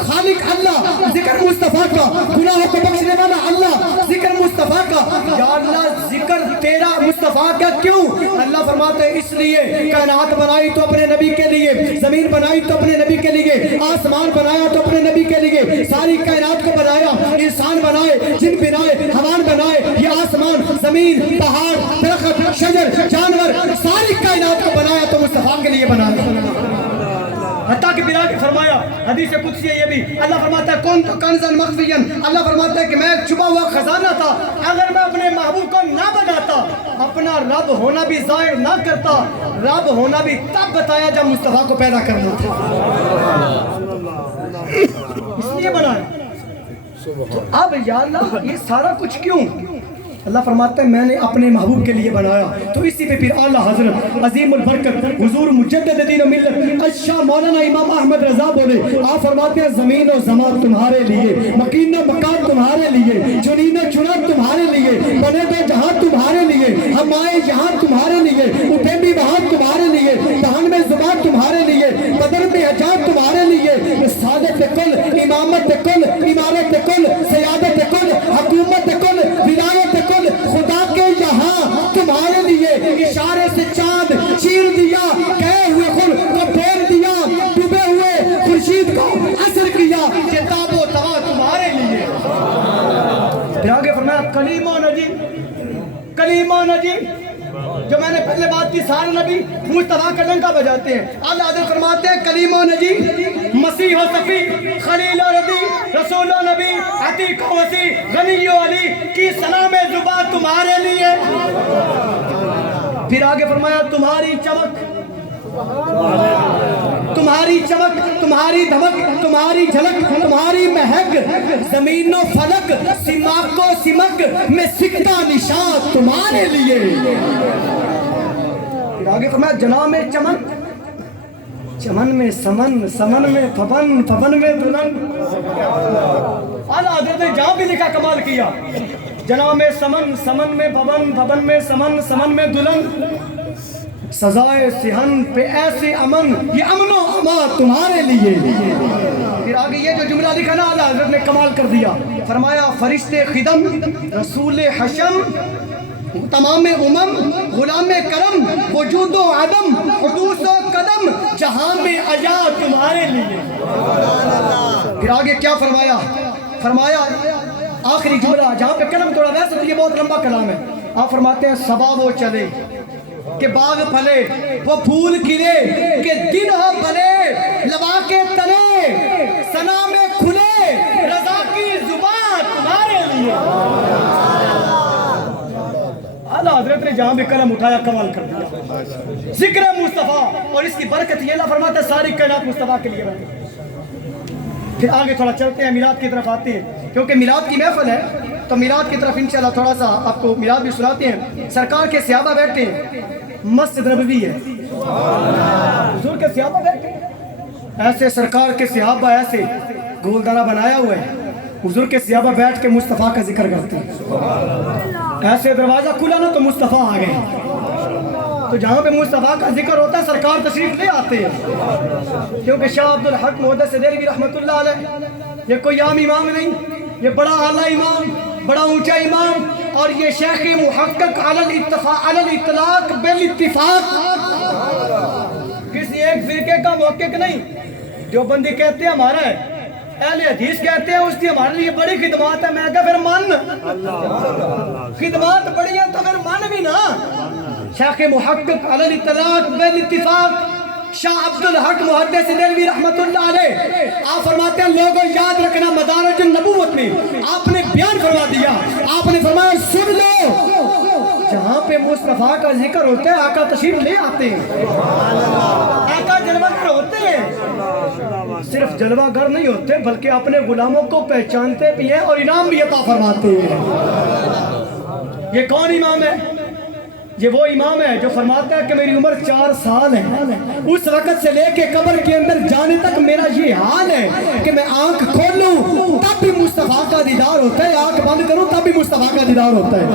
خالق اللہ, ذکر مصطفیٰ کا. گناہوں کو بخشنے والا اللہ, ذکر مصطفیٰ کا. یا اللہ ذکر تیرا مصطفیٰ کا کیوں؟ اللہ فرماتے ہیں اس لیے کائنات بنائی تو اپنے نبی کے لیے, زمین بنائی تو اپنے نبی کے لیے, آسمان بنایا تو اپنے نبی کے لیے, ساری کائنات کو بنایا, انسان بنائے, جن بنائے, حیوان بنائے, یہ آسمان, زمین, پہاڑ, درخت, شجر, جانور, ساری کائنات کو بنایا تو مصطفیٰ کے لیے بنایا. حتیٰ کہ بلا کے فرمایا, حدیث قدسی ہے یہ بھی, اللہ فرماتا ہے کون تو کنزن مخفین, اللہ فرماتا ہے کہ میں چھپا ہوا خزانہ تھا, اگر میں اپنے محبوب کو نہ بناتا, اپنا رب ہونا بھی ظاہر نہ کرتا, رب ہونا بھی تب بتایا جب مصطفیٰ کو پیدا کرنا تھا, اس لیے بنایا. تو اب یا اللہ یہ سارا کچھ کیوں؟ اللہ فرماتا ہے میں نے اپنے محبوب کے لیے بنایا. تو اسی پہ پھر اعلیٰ حضرت عظیم البرکت حضور مجدد دین و ملت الشاہ مولانا امام احمد رضا بولے, آپ فرماتے ہیں زمین و زمان تمہارے لیے, مکین و مکان تمہارے لیے, چنین و چنا تمہارے لیے, بنے دو جہاں تمہارے لیے, ہم آئے جہاں تمہارے لیے, اٹھے بھی وہاں تمہارے لیے, دہن میں زبان تمہارے لیے, بدن میں حجاب تمہارے لیے, سعادت کل, امامت کل, عمارت کل, سیادت کل, حکومت کل, ولایت کل, خدا کے یہاں تمہارے لیے. اشارے سے چاند چیر دیا, کہے ہوئے خل کو پھیر دیا, ڈوبے ہوئے خورشید کو اثر کیا, یہ تاب و توا تمہارے لیے. پھر آگے فرمایا کلیم و نجی, کلیم و نجی, جو میں نے پہلے بات کی سارے نبی مصطفیٰ کا ڈنکا بجاتے ہیں. اللہ حضرت فرماتے ہیں کلیم و نجی, مسیح و صفی, خلیل و رضی, رسول و نبی, عتیق و وسیع, غنی و علی کی سلام زبان تمہارے لیے. پھر آگے فرمایا تمہاری چمک تمہاری چمک، تمہاری دھمک، تمہاری جھلک، تمہاری مہک، زمین و فلک، سماک و سمک میں سکتا نشان تمہارے لیے۔ پھر آگے فرمایا جنا میں چمن، چمن میں سمن، سمن میں پھپن، پھپن میں دلہن۔ اعلیٰ حضرت نے جہاں بھی لکھا کمال کیا، جنا میں سمن، سمن میں پھپن، پھپن میں سمن، سمن میں دلہن، سزائے صحن پہ ایسے امن، یہ امن و امان تمہارے لیے۔ پھر آگے یہ جو جملہ لکھا نا اعلیٰ حضرت نے کمال کر دیا، فرمایا فرشتے خدم، رسول حشم، تمام امم، غلام کرم، وجود و عدم، حدوث و قدم، جہاں میں عجا تمہارے لیے۔ پھر آگے کیا فرمایا؟ فرمایا آخری جملہ جہاں پہ کلم توڑا، ویسے تو یہ بہت لمبا کلام ہے، آپ فرماتے ہیں صبا وہ چلے کہ باغ پھلے، وہ پھول کھلے کہ دن ہو بھلے، لبا کے تلے ثنا میں کھلے، رضا کی زبان تمہارے لیے۔ اعلیٰ حضرت نے جہاں بھی قلم اٹھایا کمال کر دیا، ذکر مصطفیٰ، اور اس کی برکت یہ اللہ فرماتا ہے ساری کائنات مصطفیٰ کے لیے رہتی ہے۔ پھر آگے تھوڑا چلتے ہیں، میلاد کی طرف آتے ہیں، کیونکہ میلاد کی محفل ہے تو میلاد کی طرف انشاءاللہ تھوڑا سا آپ کو میلاد بھی سناتے ہیں۔ سرکار کے صحابہ بیٹھتے ہیں، مسجد نبوی ہے، حضور کے صحابہ بیٹھتے ہیں، ایسے سرکار کے صحابہ ایسے گولدارہ بنایا ہوا ہے، حضور کے صحابہ بیٹھ کے مصطفیٰ کا ذکر کرتے ہیں، ایسے دروازہ کھلا نا تو مصطفیٰ آ گئے، تو جہاں پہ مصطفیٰ کا ذکر ہوتا ہے سرکار تشریف لے آتے ہیں، کیونکہ شاہ عبد الحق محدث دہلوی رحمۃ اللہ علیہ یہ کوئی عام امام نہیں، یہ بڑا اعلیٰ امام، بڑا اونچا امام، اور یہ شیخ محقق علی الاطلاق بالاتفاق، کسی ایک فرقے کا محقق نہیں۔ جو بندی کہتے ہیں ہمارا ہے، اہل حدیث کہتے ہیں اس کی ہمارے لیے بڑی خدمات ہے، میں کہا پھر مان، خدمات بڑی ہیں تو پھر مان بھی نا۔ شیخ محقق علی الاطلاق بالاتفاق شاہ عبد الحق محدث دہلوی رحمت اللہ علیہ، آپ فرماتے ہیں لوگوں یاد رکھنا مدارج النبوت میں آپ نے بیان فرما دیا، آپ نے فرمایا سن لو، جہاں پہ مصطفیٰ کا ذکر ہوتا ہے آقا تشریف لے آتے ہیں، آقا جلوہ گر ہوتے ہیں، صرف جلوہ گر نہیں ہوتے بلکہ اپنے غلاموں کو پہچانتے بھی ہیں اور انعام بھی عطا فرماتے ہیں۔ یہ کون امام ہے؟ یہ وہ امام ہے جو فرماتا ہے کہ میری عمر 4 سال ہے، اس وقت سے لے کے قبر کے اندر جانے تک میرا یہ حال ہے کہ میں آنکھ کھول لوں تب بھی مصطفیٰ کا دیدار ہوتا ہے، آنکھ بند کروں تب بھی مصطفیٰ کا دیدار ہوتا ہے۔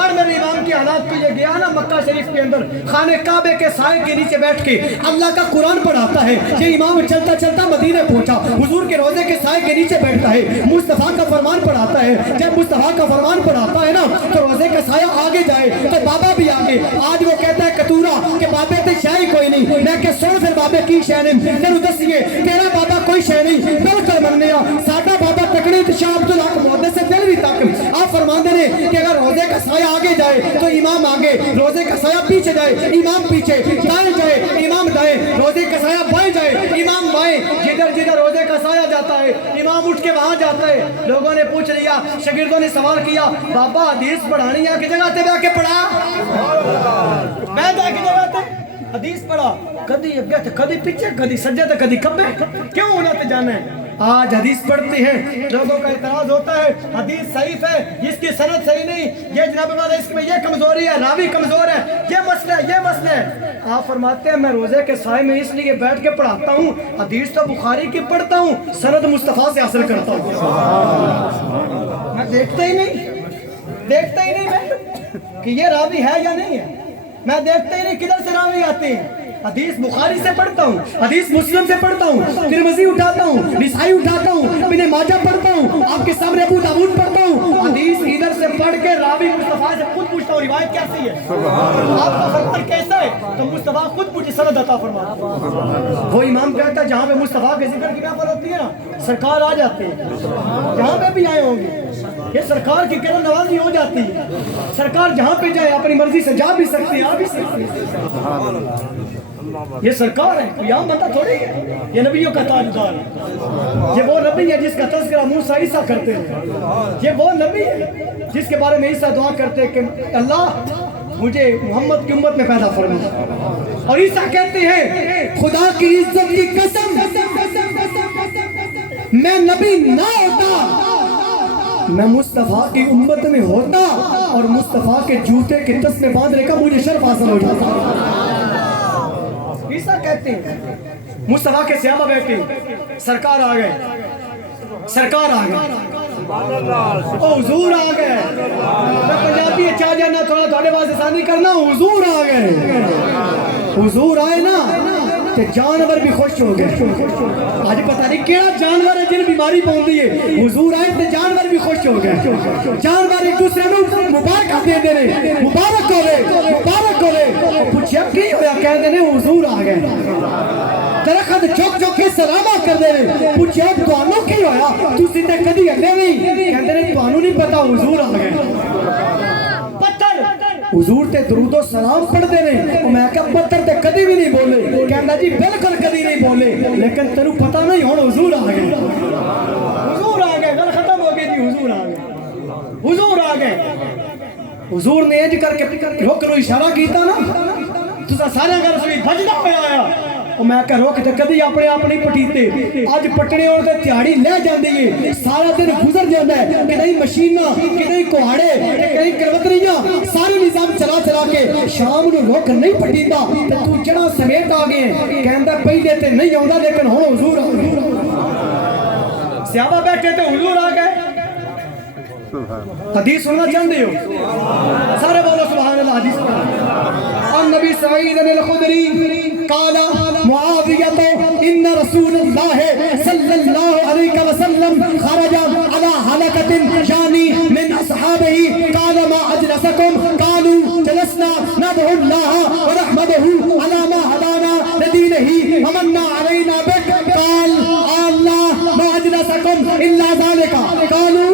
اور میرے امام کی حالات تو یہ گیا نا مکہ شریف کے اندر خانہ کعبے کے سائے کے نیچے بیٹھ کے اللہ کا قرآن پڑھاتا ہے، یہ امام چلتا چلتا مدینے پہنچا، حضور کے روضے کے سائے کے نیچے بیٹھتا ہے، مصطفیٰ کا فرمان پڑھاتا ہے، جب مصطفیٰ کا فرمان پڑھاتا ہے نا تو روضے کا سایہ آگے جائے تو بابا بھی آگے، آج وہ کہتا ہے کتورا کہ بابے تے شاہی کوئی نہیں، میں کہ سن پھر بابے کی شہ نہیں، تیرو دسیے تیرا بابا کوئی شہ نہیں، بلکہ مننے ساڈا بابا تکڑی تو شاہ عبد الحق محدث دہلوی تک آپ فرمان دے کہ اگر روضے کا سایہ آگے جائے تو امام آگے، روضے کا سایہ پیچھے جائے امام پیچھے، دائیں جائے امام دائیں، روضے کا سایہ بائیں جائے امام بائیں، جدھر جدھر روضے کا سایہ جاتا ہے امام اٹھ کے وہاں جاتا ہے۔ لوگوں نے پوچھ لیا، شاگردوں نے سوال کیا، بابا حدیث پڑھانی ہے کہ جگہ تے بیٹھ کے پڑھا؟ میں جا کے جگہ تے حدیث پڑھا، کدی اگے تے کدی پیچھے، کدی سجدے تے کدی کھبے، کیوں ہونا تے جانا ہے؟ آج حدیث پڑھتے ہیں لوگوں کا اعتراض ہوتا ہے حدیث ضعیف ہے، اس کی سند صحیح نہیں، یہ جناب والا اس میں یہ کمزوری ہے، راوی کمزور ہے، یہ مسئلہ ہے، یہ مسئلہ ہے۔ آپ فرماتے ہیں میں روزے کے سائے میں اس لیے بیٹھ کے پڑھاتا ہوں، حدیث تو بخاری کی پڑھتا ہوں، سند مصطفیٰ سے حاصل کرتا ہوں، میں دیکھتا ہی نہیں میں کہ یہ راوی ہے یا نہیں ہے، میں دیکھتا ہی نہیں کدھر سے راوی آتے ہیں۔ حدیث بخاری سے پڑھتا ہوں، حدیث مسلم سے پڑھتا ہوں، ترمذی اٹھاتا ہوں، نسائی اٹھاتا ہوں، ابن ماجہ پڑھتا ہوں، آپ کے سامنے ابو داؤد پڑھتا ہوں، حدیث ادھر سے پڑھ کے راوی مصطفیٰ سے خود پوچھتا ہوں روایت کیسی ہے، آپ کا فرمان کیسا ہے، تو مصطفیٰ خود پوچھے سند عطا فرماتا۔ وہ امام کہتا ہے جہاں پہ مصطفیٰ کے ذکر کی محفل ہوتی ہے نا سرکار آ جاتے ہیں، جہاں پہ بھی آئے ہوں گے یہ سرکار کی کرم نوازی ہو جاتی ہے، سرکار جہاں پہ جائے اپنی مرضی سے جا بھی سکتے ہیں، آ بھی سکتے ہیں، یہ سرکار ہے، کوئی عام بندہ تھوڑی ہے، یہ نبیوں کا تاجدار ہے، یہ وہ نبی ہے جس کا تذکرہ موسیٰ عیسیٰ کرتے ہیں، یہ وہ نبی ہے جس کے بارے میں عیسیٰ دعا کرتے ہیں کہ اللہ مجھے محمد کی امت میں پیدا فرما۔ اور عیسیٰ کہتے ہیں خدا کی عزت کی قسم میں نبی نہ ہوتا، میں مصطفیٰ کی امت میں ہوتا اور مصطفیٰ کے جوتے کے تسمے باندھنے کا مجھے شرف حاصل ہو جاتا۔ عیسیٰ کہتے ہیں مصطفیٰ کے صحابہ بیٹھے، سرکار آ گئے، سرکار آ گئے، او حضور آ گئے۔ میں پنجابی چاہ جانا تھوڑا تھوڑے واضح ثانی کرنا، حضور آ گئے۔ حضور آئے نا کہ جانور بھی خوش ہو گئے۔ آج پتہ نہیں کیڑا جانور ہے جن بیماری پہنچی ہے، حضور آئے تو جانور بھی خوش ہو گئے۔ جانور ایک دوسرے کو مبارکہ دے دے رہے، مبارک ہو رہے، مبارک ہو رہے۔ پوچھا کی ہویا؟ کہہ دے رہے حضور آ گئے۔ درخت چوک چوک کے سلامہ کر دے رہے، پوچھا توانوں کی ہویا؟ تو سیدھے کدی ہلے نہیں؟ کہہ دے رہے توانوں نہیں پتا حضور آ گئے۔ حضور تے درود و سلام پڑھ دے رہے، میں کہا پتھر تے کدی بھی نہیں بولے، کہنا جی بالکل کدی نہیں بولے، لیکن تنو پتہ نہیں ہون حضور آ گئے۔ حضور آ گئے، گل ختم ہو گئی جی، حضور آ گئے، حضور آ گئے۔ حضور نے اج کر کے رک رو اشارہ کیتا نا، تسا سارے گھر سوئی بجنا ہویا آیا، میں کہا روک تے کدی اپنے آپ نہیں پٹیتے، آج پٹنے اور تے تیاڑی لے جاندی ہے، سارا دن گزر جاندہ ہے کہ نہیں مشینہ، کہ نہیں کوہاڑے، کہ نہیں کروتریاں، سارے نظام چلا چلا کے شام نو روک نہیں پٹیتا، تو جڑا سمیت آگئے ہیں، کہندہ پہلے تے نہیں آؤں لیکن ہون حضور آ گئے۔ صحابہ بیٹھے تھے، حضور آ گئے۔ حدیث سننا چاہتے ہو؟ سارے بولو سبحان اللہ، حدیث سننا۔ النبی سعید الخدری قال معاویہ ان رسول اللہ صلی اللہ علیہ وسلم خرج على حلقة جانی من اصحابه قال ما اجلسكم قالوا جلسنا ندعو الله ورحمته على ما هدانا لدينه ومن علينا بك قال الله ما اجلسكم الا ذلك قالوا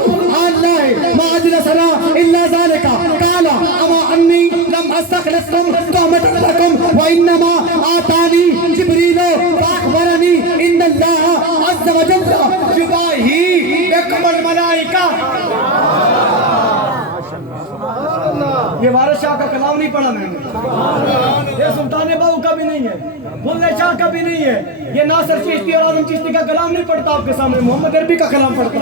الله ما اجلسنا الا ذلك قال اما انی لم استخلصكم تهمة لكم وانما آتانی جبریل فاخبرنی ان اللہ عز وجل یباہی بکم الملائکہ۔ یہ وارث شاہ کا کلام نہیں پڑھا میں نے، یہ سلطان باہو کا بھی نہیں ہے، بلے شاہ کا بھی نہیں ہے، یہ ناصر چشتی اور اعظم چشتی کا کلام نہیں پڑھتا آپ کے سامنے، محمد عربی کا کلام پڑھتا۔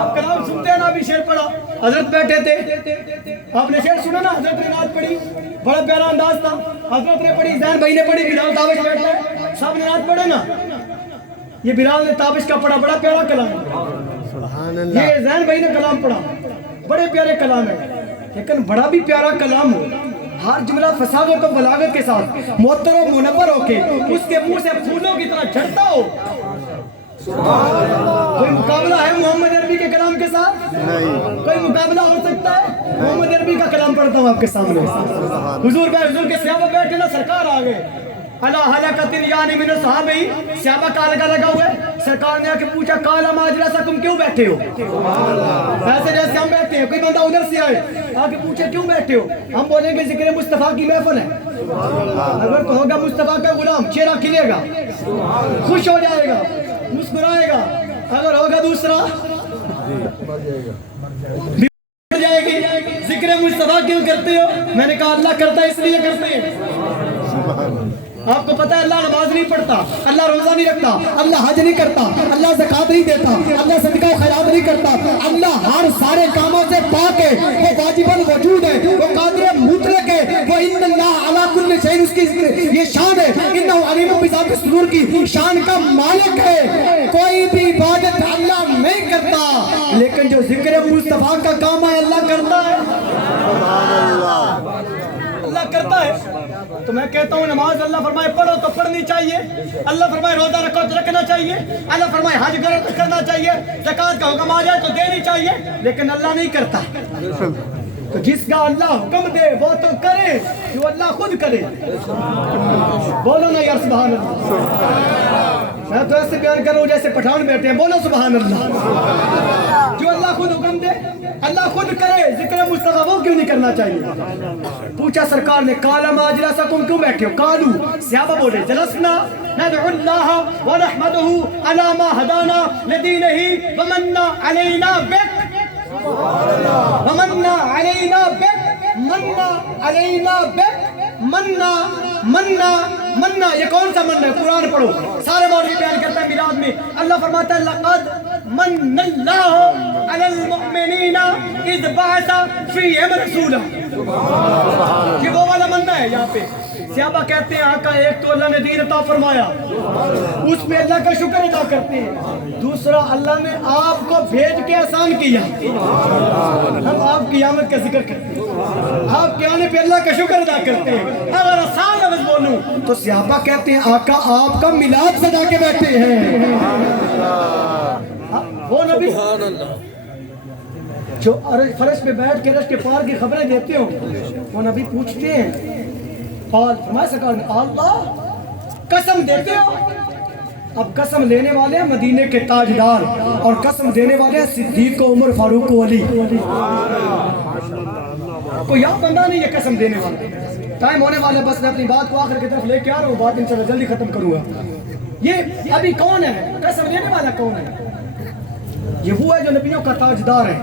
آپ کلام سنتے ہیں نا، ابھی شعر پڑھا، حضرت بیٹھے تھے، آپ نے شعر سنا نا، حضرت نے نعت پڑھی، بڑا پیارا انداز تھا، حضرت نے پڑھی، زین بھائی نے پڑھی، بلال تابش بیٹھا ہے، سب نے نعت پڑھے نا، یہ بلال نے تابش کا پڑھا، بڑا پیارا کلام ہے، یہ زین بھائی نے کلام پڑھا، بڑے پیارے کلام ہے، لیکن بڑا بھی پیارا کلام ہو، ہر جملہ فصاحت و بلاغت کے ساتھ معطر و منور ہو کے اس کے منہ سے پھولوں کی طرح جھڑتا ہو، کوئی مقابلہ ہے محمد عربی کے کلام کے ساتھ؟ کوئی مقابلہ ہو سکتا ہے؟ محمد عربی کا کلام پڑھتا ہوں آپ کے سامنے۔ حضور کے صحابہ بیٹھے نا، سرکار آ گئے، اللہ حلقۃ یعنی من صحابہ، صحابہ کا لگا ہوئے، سرکار نے آ کے پوچھا قال ما اجلسکم، کیوں بیٹھے ہو؟ ایسے جیسے ہم بیٹھے ہیں، کوئی بندہ ادھر سے آئے آ کے پوچھے کیوں بیٹھے ہو، ہم بولیں گے ذکر مصطفیٰ کی محفل ہے، اگر تو ہوگا مصطفیٰ کا غلام چہرہ کھلے گا، خوش ہو جائے گا، مسکرائے گا، اگر ہوگا دوسرا بڑھ جائے گی۔ ذکر مصطفیٰ کیوں کرتے ہو؟ میں نے کہا اللہ کرتا ہے اس لیے کرتے ہیں۔ آپ کو پتہ ہے اللہ نماز نہیں پڑھتا، اللہ روزہ نہیں رکھتا، اللہ حج نہیں کرتا، اللہ زکوٰۃ نہیں دیتا، اللہ صدقہ و خیرات نہیں کرتا، اللہ ہر سارے کاموں سے پاک ہے، وہ واجب الوجود ہے، وہ قادر مطلق ہے، وہ ان اللہ علی کل شیء، اس کی یہ شان ہے، انہ علیم بذات الصدور کی شان کا مالک ہے۔ کوئی بھی عبادت اللہ نہیں کرتا، لیکن جو ذکر مصطفیٰ کا کام ہے اللہ کرتا ہے، اللہ کرتا ہے۔ تو میں کہتا ہوں نماز اللہ فرمائے پڑھو تو پڑھنی چاہیے، اللہ فرمائے روزہ رکھو تو رکھنا چاہیے، اللہ فرمائے حج کرو تو کرنا چاہیے، زکوٰۃ کا حکم آ جائے تو دینی چاہیے، لیکن اللہ نہیں کرتا۔ تو جس کا اللہ حکم دے وہ تو کرے جو اللہ خود کرے، بولو نا یار سبحان اللہ۔ میں تو ایسے بیان کر رہا ہوں جیسے پٹھان بیٹھے ہیں، بولو سبحان اللہ۔ جو اللہ خود حکم دے اللہ خود کرے، ذکر مصطفیٰ وہ کیوں نہیں کرنا چاہیے؟ پوچھا سرکار نے قال ما اجلسکم، کیوں بیٹھے ہو؟ قالوا، صحابہ بولے جلسنا ندعو اللہ ونحمدہ علی ما ہدانا لدینہ ومن علینا بک، ومن علینا بک، من علینا بک منا منا منا، یہ کون سا من ہے؟ قرآن پڑھو، سارے مولوی بیان کرتے ہیں میلاد میں اللہ فرماتا ہے لقد من اللہ علی المؤمنین اذ بعث فیہم رسولا، یہ وہ والا مننا ہے۔ یہاں پہ صحابہ کہتے ہیں آقا ایک تو اللہ نے دین عطا فرمایا، اس پہ اللہ کا شکر ادا کرتے ہیں، دوسرا اللہ نے آپ کو بھیج کے آسان کیا، ہم آپ کی آمد کا ذکر کرتے ہیں، آپ کے آنے پہ اللہ کا شکر ادا کرتے ہیں۔ اگر آسان لفظ بولوں تو صحابہ کہتے ہیں آقا آپ کا میلاد سجا کے بیٹھے ہیں۔ وہ نبی جو فرش پہ بیٹھ کے رش کے پار کی خبریں دیتے ہو، وہ نبی پوچھتے ہیں اور فرمایا سرکار نے اللہ قسم دیتے ہو؟ اب قسم لینے والے ہیں مدینے کے تاجدار، اور قسم دینے والے ہیں صدیق و عمر فاروق و علی۔ کوئی یاد بندہ نہیں یہ قسم دینے والا، ٹائم ہونے والا، بس میں اپنی بات کو آخر کی طرف لے کے آ رہا ہوں، بات انشاءاللہ جلدی ختم کروں گا۔ یہ ابھی کون ہے قسم دینے والا؟ کون ہے؟ یہ وہ ہے جو نبیوں کا تاجدار ہے۔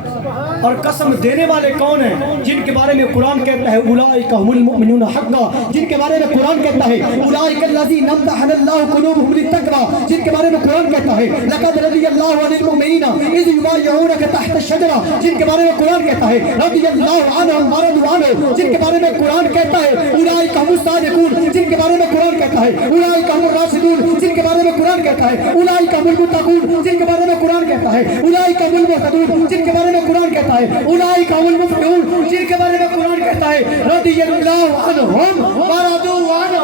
اور قسم دینے والے کون ہیں؟ جن کے بارے میں قرآن کہتا ہے اولئک هم المؤمنون حقا، جن کے بارے میں قرآن کہتا ہے اولئک الذین امتحن اللہ قلوبهم للتقوی، جن کے بارے میں قرآن کہتا ہے لقد رضی اللہ عن المؤمنین اذ یبایعونک تحت الشجرہ، جن کے بارے میں قرآن کہتا ہے رضی اللہ عنہم ورضوا عنہ، جن کے بارے میں قرآن کہتا ہے اولئک هم الصادقون، جن کے بارے میں قرآن کہتا ہے اولئک هم الراشدون، جن کے بارے میں قرآن کہتا ہے اولئک هم المتقون، جن کے بارے میں قرآن کہتا ہے اولئک هم المهتدون، جن کے بارے میں قرآن کہتا ہے اولئک هم المفلحون، جن کے بارے میں قرآن کہتا ہے رضی اللہ عنہم ورضوا عنہ۔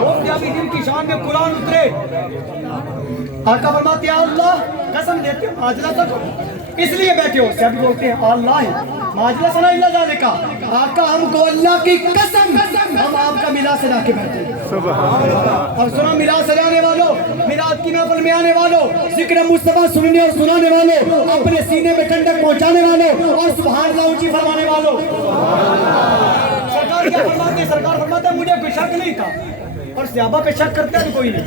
وہ ابھی جن کی شان میں قرآن اترے، آقا فرماتے ہیں اللہ قسم دیتے ہو ماجلہ تک اس لیے بیٹھے ہو، سب بولتے ہیں اللہ ماجلہ سنا اللہ جانے کا، آقا ہم کو اللہ کی قسم ہم آپ کا میلاد سجا کے بیٹھے ہیں۔ اور سنو میلاد سجانے والوں، میلاد کی محفل میں آنے والوں، ذکر مصطفیٰ سننے اور سنانے والوں، اپنے سینے میں ٹھنڈک پہنچانے والوں، اور سبحان اللہ اونچی فرمانے والوں۔ سرکار کیا فرماتے ہیں؟ سرکار فرماتے ہیں مجھے کوئی شک نہیں تھا، اور صحابہ پہ شک کرتا ہے تو کوئی نہیں۔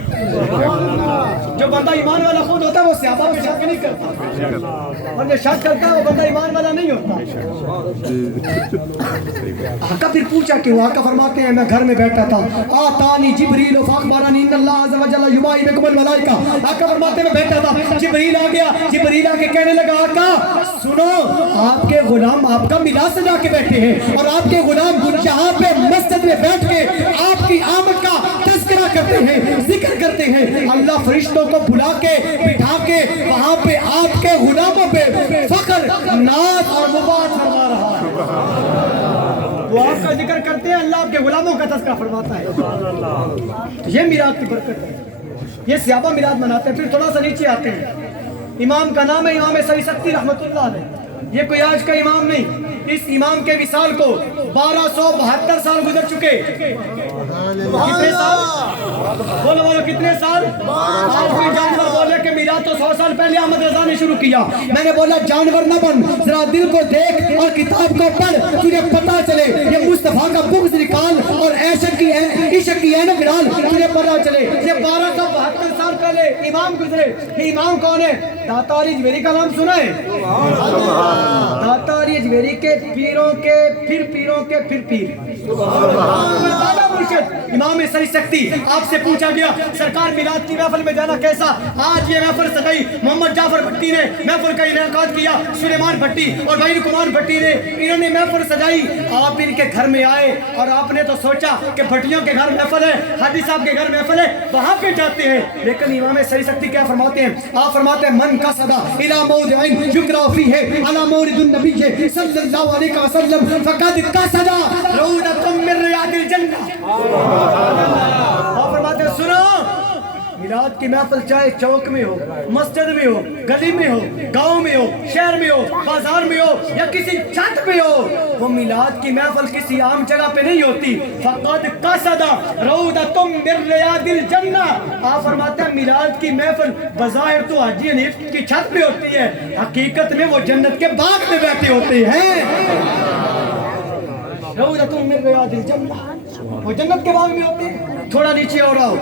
جو بندہ ایمان والا خود ہوتا ہے وہ صحابہ پہ شک نہیں کرتا، اور جو شک کرتا ہے وہ بندہ ایمان والا نہیں ہوتا۔ آقا پھر پوچھا کیوں؟ آقا فرماتے ہیں میں گھر میں بیٹھا تھا، آتانی جبریل فاخبرنی ان اللہ عز و جل یباہی بکم الملائکہ، آقا فرماتے ہیں میں بیٹھا تھا، جبریل آ گیا، جبریل آ کے کہنے لگا آقا سنو آپ کے غلام آپ کا میلاد سجا کے بیٹھے ہیں، اور آپ کے غلام یہاں پہ مسجد میں بیٹھ کے آپ کی آمد کا تذکرہ کرتے ہیں، ذکر کرتے ہیں، اللہ فرشتوں کو بلا کے بٹھا کے وہاں پہ آپ کے غلاموں پہ فخر ناز اور مباحث فرما رہا ہے۔ وہ آپ کا ذکر کرتے ہیں، اللہ آپ کے غلاموں کا تذکرہ فرماتا ہے۔ یہ میلاد کی برکت ہے، یہ صحابہ میلاد مناتے ہیں۔ پھر تھوڑا سا نیچے آتے ہیں، امام کا نام ہے امام سعید سکتی رحمۃ اللہ علیہ، یہ کوئی آج کا امام نہیں، اس امام کے وصال کو 1272 سال گزر چکے۔ کتنے سال؟ بولو بولو کتنے سال؟ آج کوئی جانور بولے کہ میلاد تو 100 سال پہلے احمد رضا نے شروع کیا، میں نے بولا جانور نہ بن، ذرا دل کو دیکھ اور کتاب کو پڑھ، تجھے پتہ چلے یہ مصطفیٰ کا بغض نکال اور عشق کی اینک ڈال، تجھے پتہ چلے یہ 1272 سال پہلے امام گزرے۔ یہ امام کون ہے؟ داتا علی اجمیری کا نام سنا ہے؟ داتا علی اجمیری کے پیروں کے پھر پیروں کے پھر پیر دادا مرشد امام سعید سکتی۔ آپ سے پوچھا گیا سرکار میلاد کی محفل میں جانا کیسا؟ آج یہ محفل سجائی محمد جعفر بھٹی نے، محفل کا انعقاد کیا سلیمان بھٹی اور وحید کمار بھٹی نے، انہوں نے محفل سجائی۔ آپ ان کے گھر میں آئے اور آپ نے تو سوچا کہ بھٹیوں کے گھر محفل ہے، حاجی صاحب کے گھر محفل ہے، وہاں پہ جاتے ہیں، لیکن امام سعید سکتی کیا فرماتے ہیں؟ آپ فرماتے ہیں من قصد الی موضع یقرأ فیہ علی مولد النبی صلی اللہ علیہ وسلم فقد قصد روضۃ من ریاض الجنہ۔ آپ فرماتے ہیں سنو میلاد کی محفل چاہے چوک میں ہو، مسجد میں ہو، گلی میں ہو، گاؤں میں ہو، شہر میں ہو، بازار میں ہو یا کسی چھت پہ ہو، وہ میلاد کی محفل کسی عام جگہ پہ نہیں ہوتی۔ فقد قصد روضۃ من ریاض الجنہ۔ آپ فرماتے ہیں میلاد کی محفل بظاہر تو حاجی حنیف کی چھت پہ ہوتی ہے، حقیقت میں وہ جنت کے باغ میں بیٹھے ہوتے ہیں۔ روضۃ من ریاض الجنہ، وہ جنت کے باغ میں ہوتے ہیں۔ تھوڑا نیچے اور آؤ،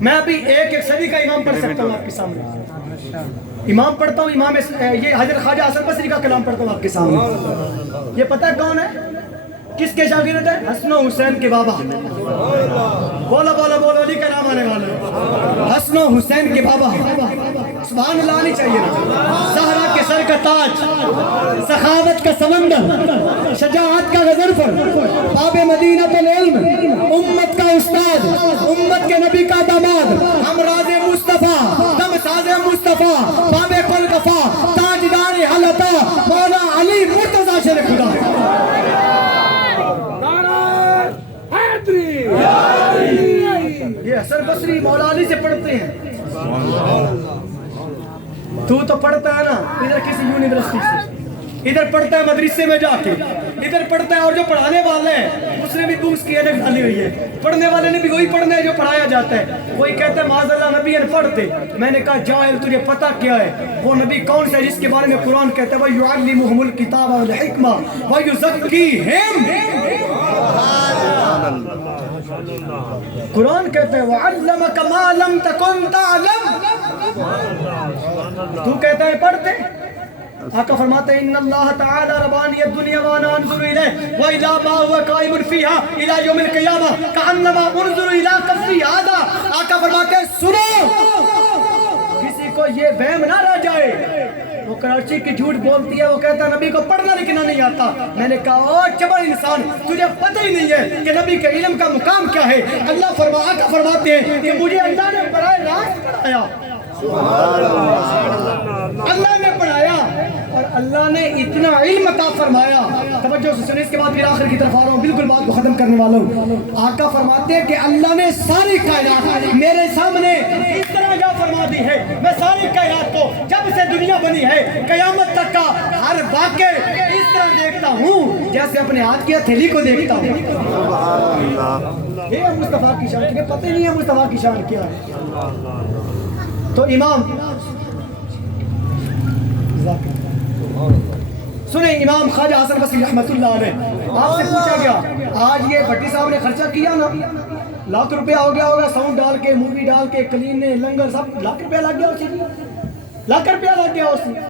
میں ابھی ایک صدی کا امام پڑھ سکتا ہوں آپ کے سامنے۔ امام پڑھتا ہوں، امام یہ حضرت خواجہ حسن بصری کا کلام پڑھتا ہوں آپ کے سامنے. یہ پتہ ہے کون ہے؟ کس کے شاگرد ہے؟ حسن و حسین کے بابا. بولا بولا بولا علی کا نام آنے والا. حسن و حسین کے بابا. سبحان اللہ آنی چاہیے نا. زہرا کے سر کا تاج، سخاوت کا سمندر، شجاعت کا غضنفر، باب مدینہ العلم، امت کا استاد، امت کے نبی کا داماد، ہمراز مصطفیٰ، دم ساز مصطفیٰ، باب کل وفا، تاجدار حلتا، مولا علی مرتضی شیر خدا. یہ حسن بصری مولا علی سے پڑھتے ہیں. تو پڑھتا ہے نا ادھر کسی یونیورسٹی سے، ادھر پڑھتا ہے مدرسے میں جا کے، ادھر پڑھتا ہے. اور جو پڑھانے والے ہیں اس نے بھی بوکس کی الگ ڈالی ہوئی ہے، پڑھنے والے نے بھی وہی پڑھنا ہے جو پڑھایا جاتا ہے. کوئی کہتا ہے معاذ اللہ نبی ان پڑھتے. میں نے کہا جاہل تجھے پتہ کیا ہے وہ نبی کون سا ہے جس کے بارے میں قرآن کہتا ہے وَيُعَلِّمُهُمُ الْكِتَابَ وَالْحِكْمَةَ وَيُزَكِّيهِمْ. قرآن کہتا ہے وَعَلَّمَكَ مَا لَمْ تَكُنْ تَعْلَمْ. تو کہتا ہے پڑھتے. آقا فرماتے ہیں ان اللہ تعالی ربانی الدنیا وانا انظر الیہ واذا ما هو قائم فیها الى یوم القیامہ کانما انظر الی کفی هذا. آقا فرماتے ہیں سنو، کسی کو یہ وہم نہ رہ جائے وہ کراچی کی جھوٹ بولتی ہے، وہ کہتا ہے نبی کو پڑھنا لکھنا نہیں آتا. میں نے کہا او چبر انسان، تجھے پتہ ہی نہیں ہے کہ نبی کے علم کا مقام کیا ہے. اللہ آقا فرماتے ہیں کہ مجھے اللہ نے براہ راست پڑھایا. اللہ نے پڑھایا اور اللہ نے اتنا علم عطا فرمایا. توجہ سے سنیں، اس کے بعد پھر آخر کی طرف آ رہا ہوں، بالکل بات کو ختم کرنے والا ہوں. آقا فرماتے ہیں کہ اللہ نے ساری کائنات میرے سامنے اس طرح جا فرما دی ہے. میں ساری کائنات کو جب سے دنیا بنی ہے قیامت تک کا ہر واقع اس طرح دیکھتا ہوں جیسے اپنے ہاتھ کی ہتھیلی کو دیکھتا ہوں. یہ مصطفیٰ کی شان، تمہیں پتہ نہیں ہے مصطفیٰ کی شان کیا ہے. تو امام سنیں، امام خواجہ حسن بصری رحمت اللہ علیہ، آپ سے پوچھا گیا آج یہ بھٹی صاحب نے خرچہ کیا نا، لاکھ روپیہ ہو گیا ہوگا، ساؤنڈ ڈال کے، مووی ڈال کے، کلین لنگر سب لاکھ روپیہ لگ گیا اسی، لاکھ روپیہ لگ گیا اسی.